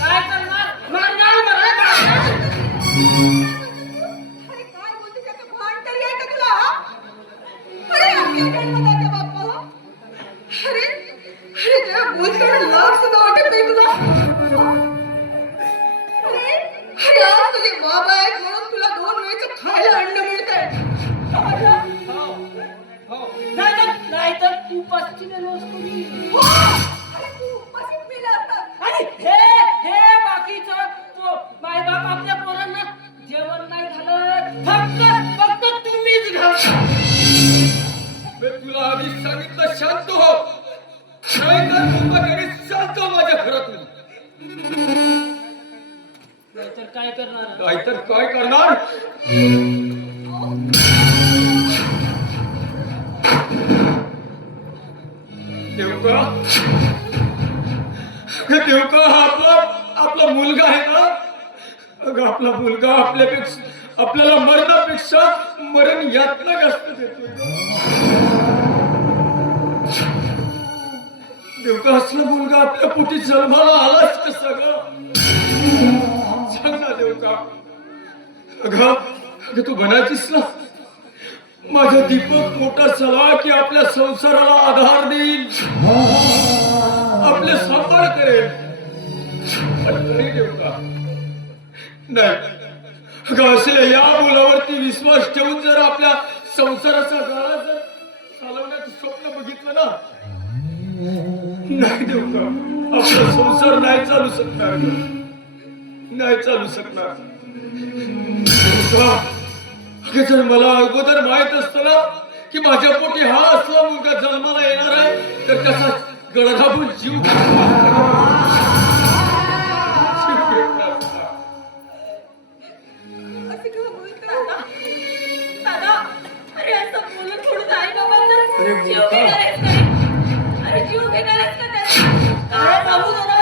काय करणार? मारणार मला. अरे काय बोलते त्याचं भान तरी आहे का तुला? अरे आपल्या जन्मदात्या बाप्पा. अरे अरे जरा बोलताना लाज सुद्धा वाटत नाही तुला? अरे अरे आज तुझे बाबा आहेत म्हणून तुला 2 वेळचं खायला अन्न मिळतंय. नाहीतर तू पस्तीने रोज करी. अरे तू उपाशीच मेला असतास. आणि हे बाकीचं मायबाप आपल्या पोरांना जेवण नाही घालत. फक्त तुम्हीच घालता. मी तुला आधीच सांगितलं शांत हो, नाहीतर मुंबईकडे चालतो माझ्या घरातून. नाहीतर काय करणार? नाहीतर काय करणार? देवका देवका हा आपला मुलगा आहे ना. अगं आपला मुलगा आपल्याला मरणापेक्षा मरण यातना जास्त देतोय. देवका असला मुलगा आपल्या पोटी जन्माला आलाच कसा ग? सांग ना देवका. अगं तू बनायचीस ना माझा दीपक मोठा झाला की आपल्या संसाराला आधार देईल, आपले सांभाळ करेल. पण तरी देवका नाही. अगं असल्या या मुलावरती विश्वास ठेवून जर आपल्या संसाराचा गाळा जर चालवण्याचं स्वप्न बघितलं ना, नाही देवका आपला संसार नाही चालू शकणार. नाही चालू शकणार. देवका जर मला अगोदर माहित असतं ना की माझ्या पोटी हा असला मुलगा जन्माला येणार आहे तर त्याचा गळघाबून जीव असं का बोलता? दादा, अरे असं बोलून थोडं आई बाबांना अरे जीव बोलता. घेणारच का? अरे जीव घेणारच का त्याचा? काय बाबू दादा?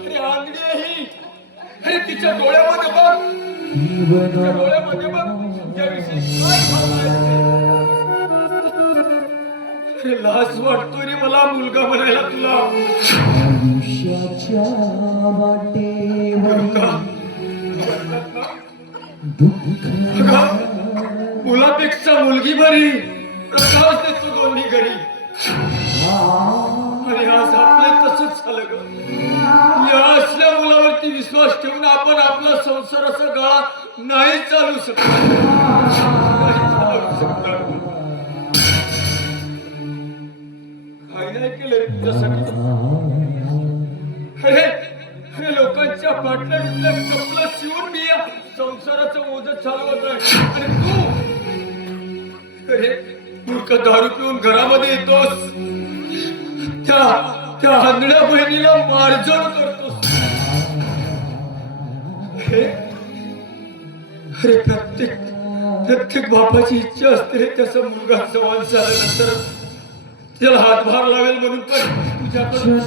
अरे आंगडी आहे ही. अरे तिच्या डोळ्यामध्ये बघ, तिच्या डोळ्यामध्ये बघ तुझ्याविषयी काय भावना आहेत ते. अरे लाज वाटतो रे मला मुलगा म्हणायला तुला. अगं, मुलापेक्षा मुलगी बरी, प्रकाश देतो दोन्ही घरी. आणि आज आपलं तसंच झालं ग. या असल्या मुलावरती विश्वास ठेवून आपण आपला संसाराचा गाळा नाही चालू शकणार. नाही चालू शकणार. काय नाही केलं रे तुझ्यासाठी? अरे अरे लोकांच्या पाटल्या बिटल्या चपला शिवून मी या संसाराचं ओझं चालवत आहे आणि तू अरे मूर्ख दारू पिऊन घरामध्ये येतोस. त्या आंधळ्या बहिणीला मारझोड करतोस. अरे प्रत्येक बापाची इच्छा असते रे त्याचा मुलगा जवान झाल्यानंतर त्याला हातभार लावेल म्हणून. पण तुझ्याकडून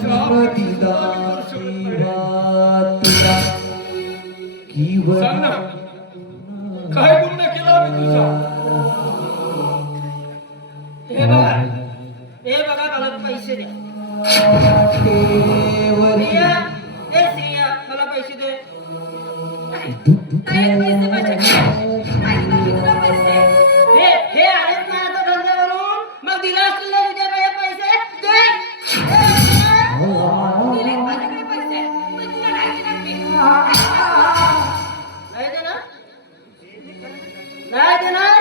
सांग ना, काय गुन्हा केला मी तुझा? हे बघा मला पैसे द्या. सिया, मला पैसे दे. काय पैसे माझ्याकडे? आई दिली तुला पैसे? हे आलेत ना आता धंद्यावरून, मग दिला असतील ना तुझ्याकडे पैसे दे. दिले माझ्याकडे पैसे, पण तुला नाही देणार मी. नाही देणार? नाही देणार?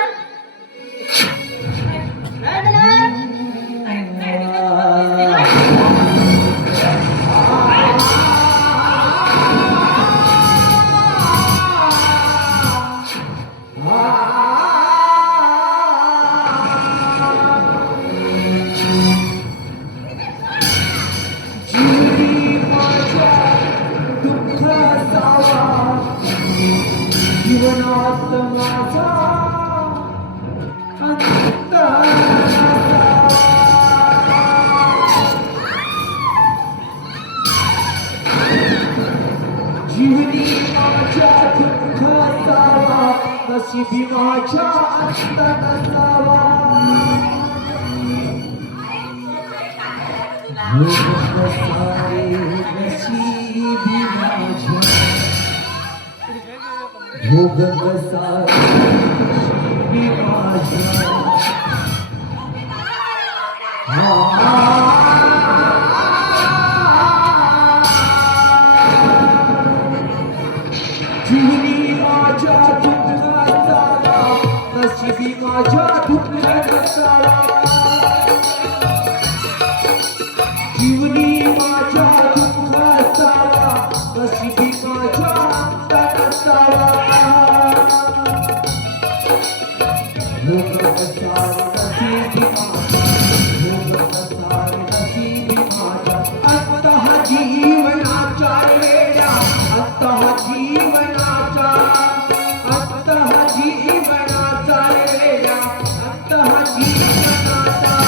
नाही देणार? नाही दिले तुला पैसे. नशिबी माझ्या अंत नसावा नशिबी माझ्या भोग सारे नशिबी माझ्या जीवनी माझ्या दुःखाचा नशिबी माझ्या दुःखाचा जीवनी माझ्या दुःखाचा नशिबी माझ्या अंतराचा लोक सारे नशिबी माझ्या अंतः जीवनाच्या वेळा अंतः जीवनाचा वेळा अंतः जीवनाचा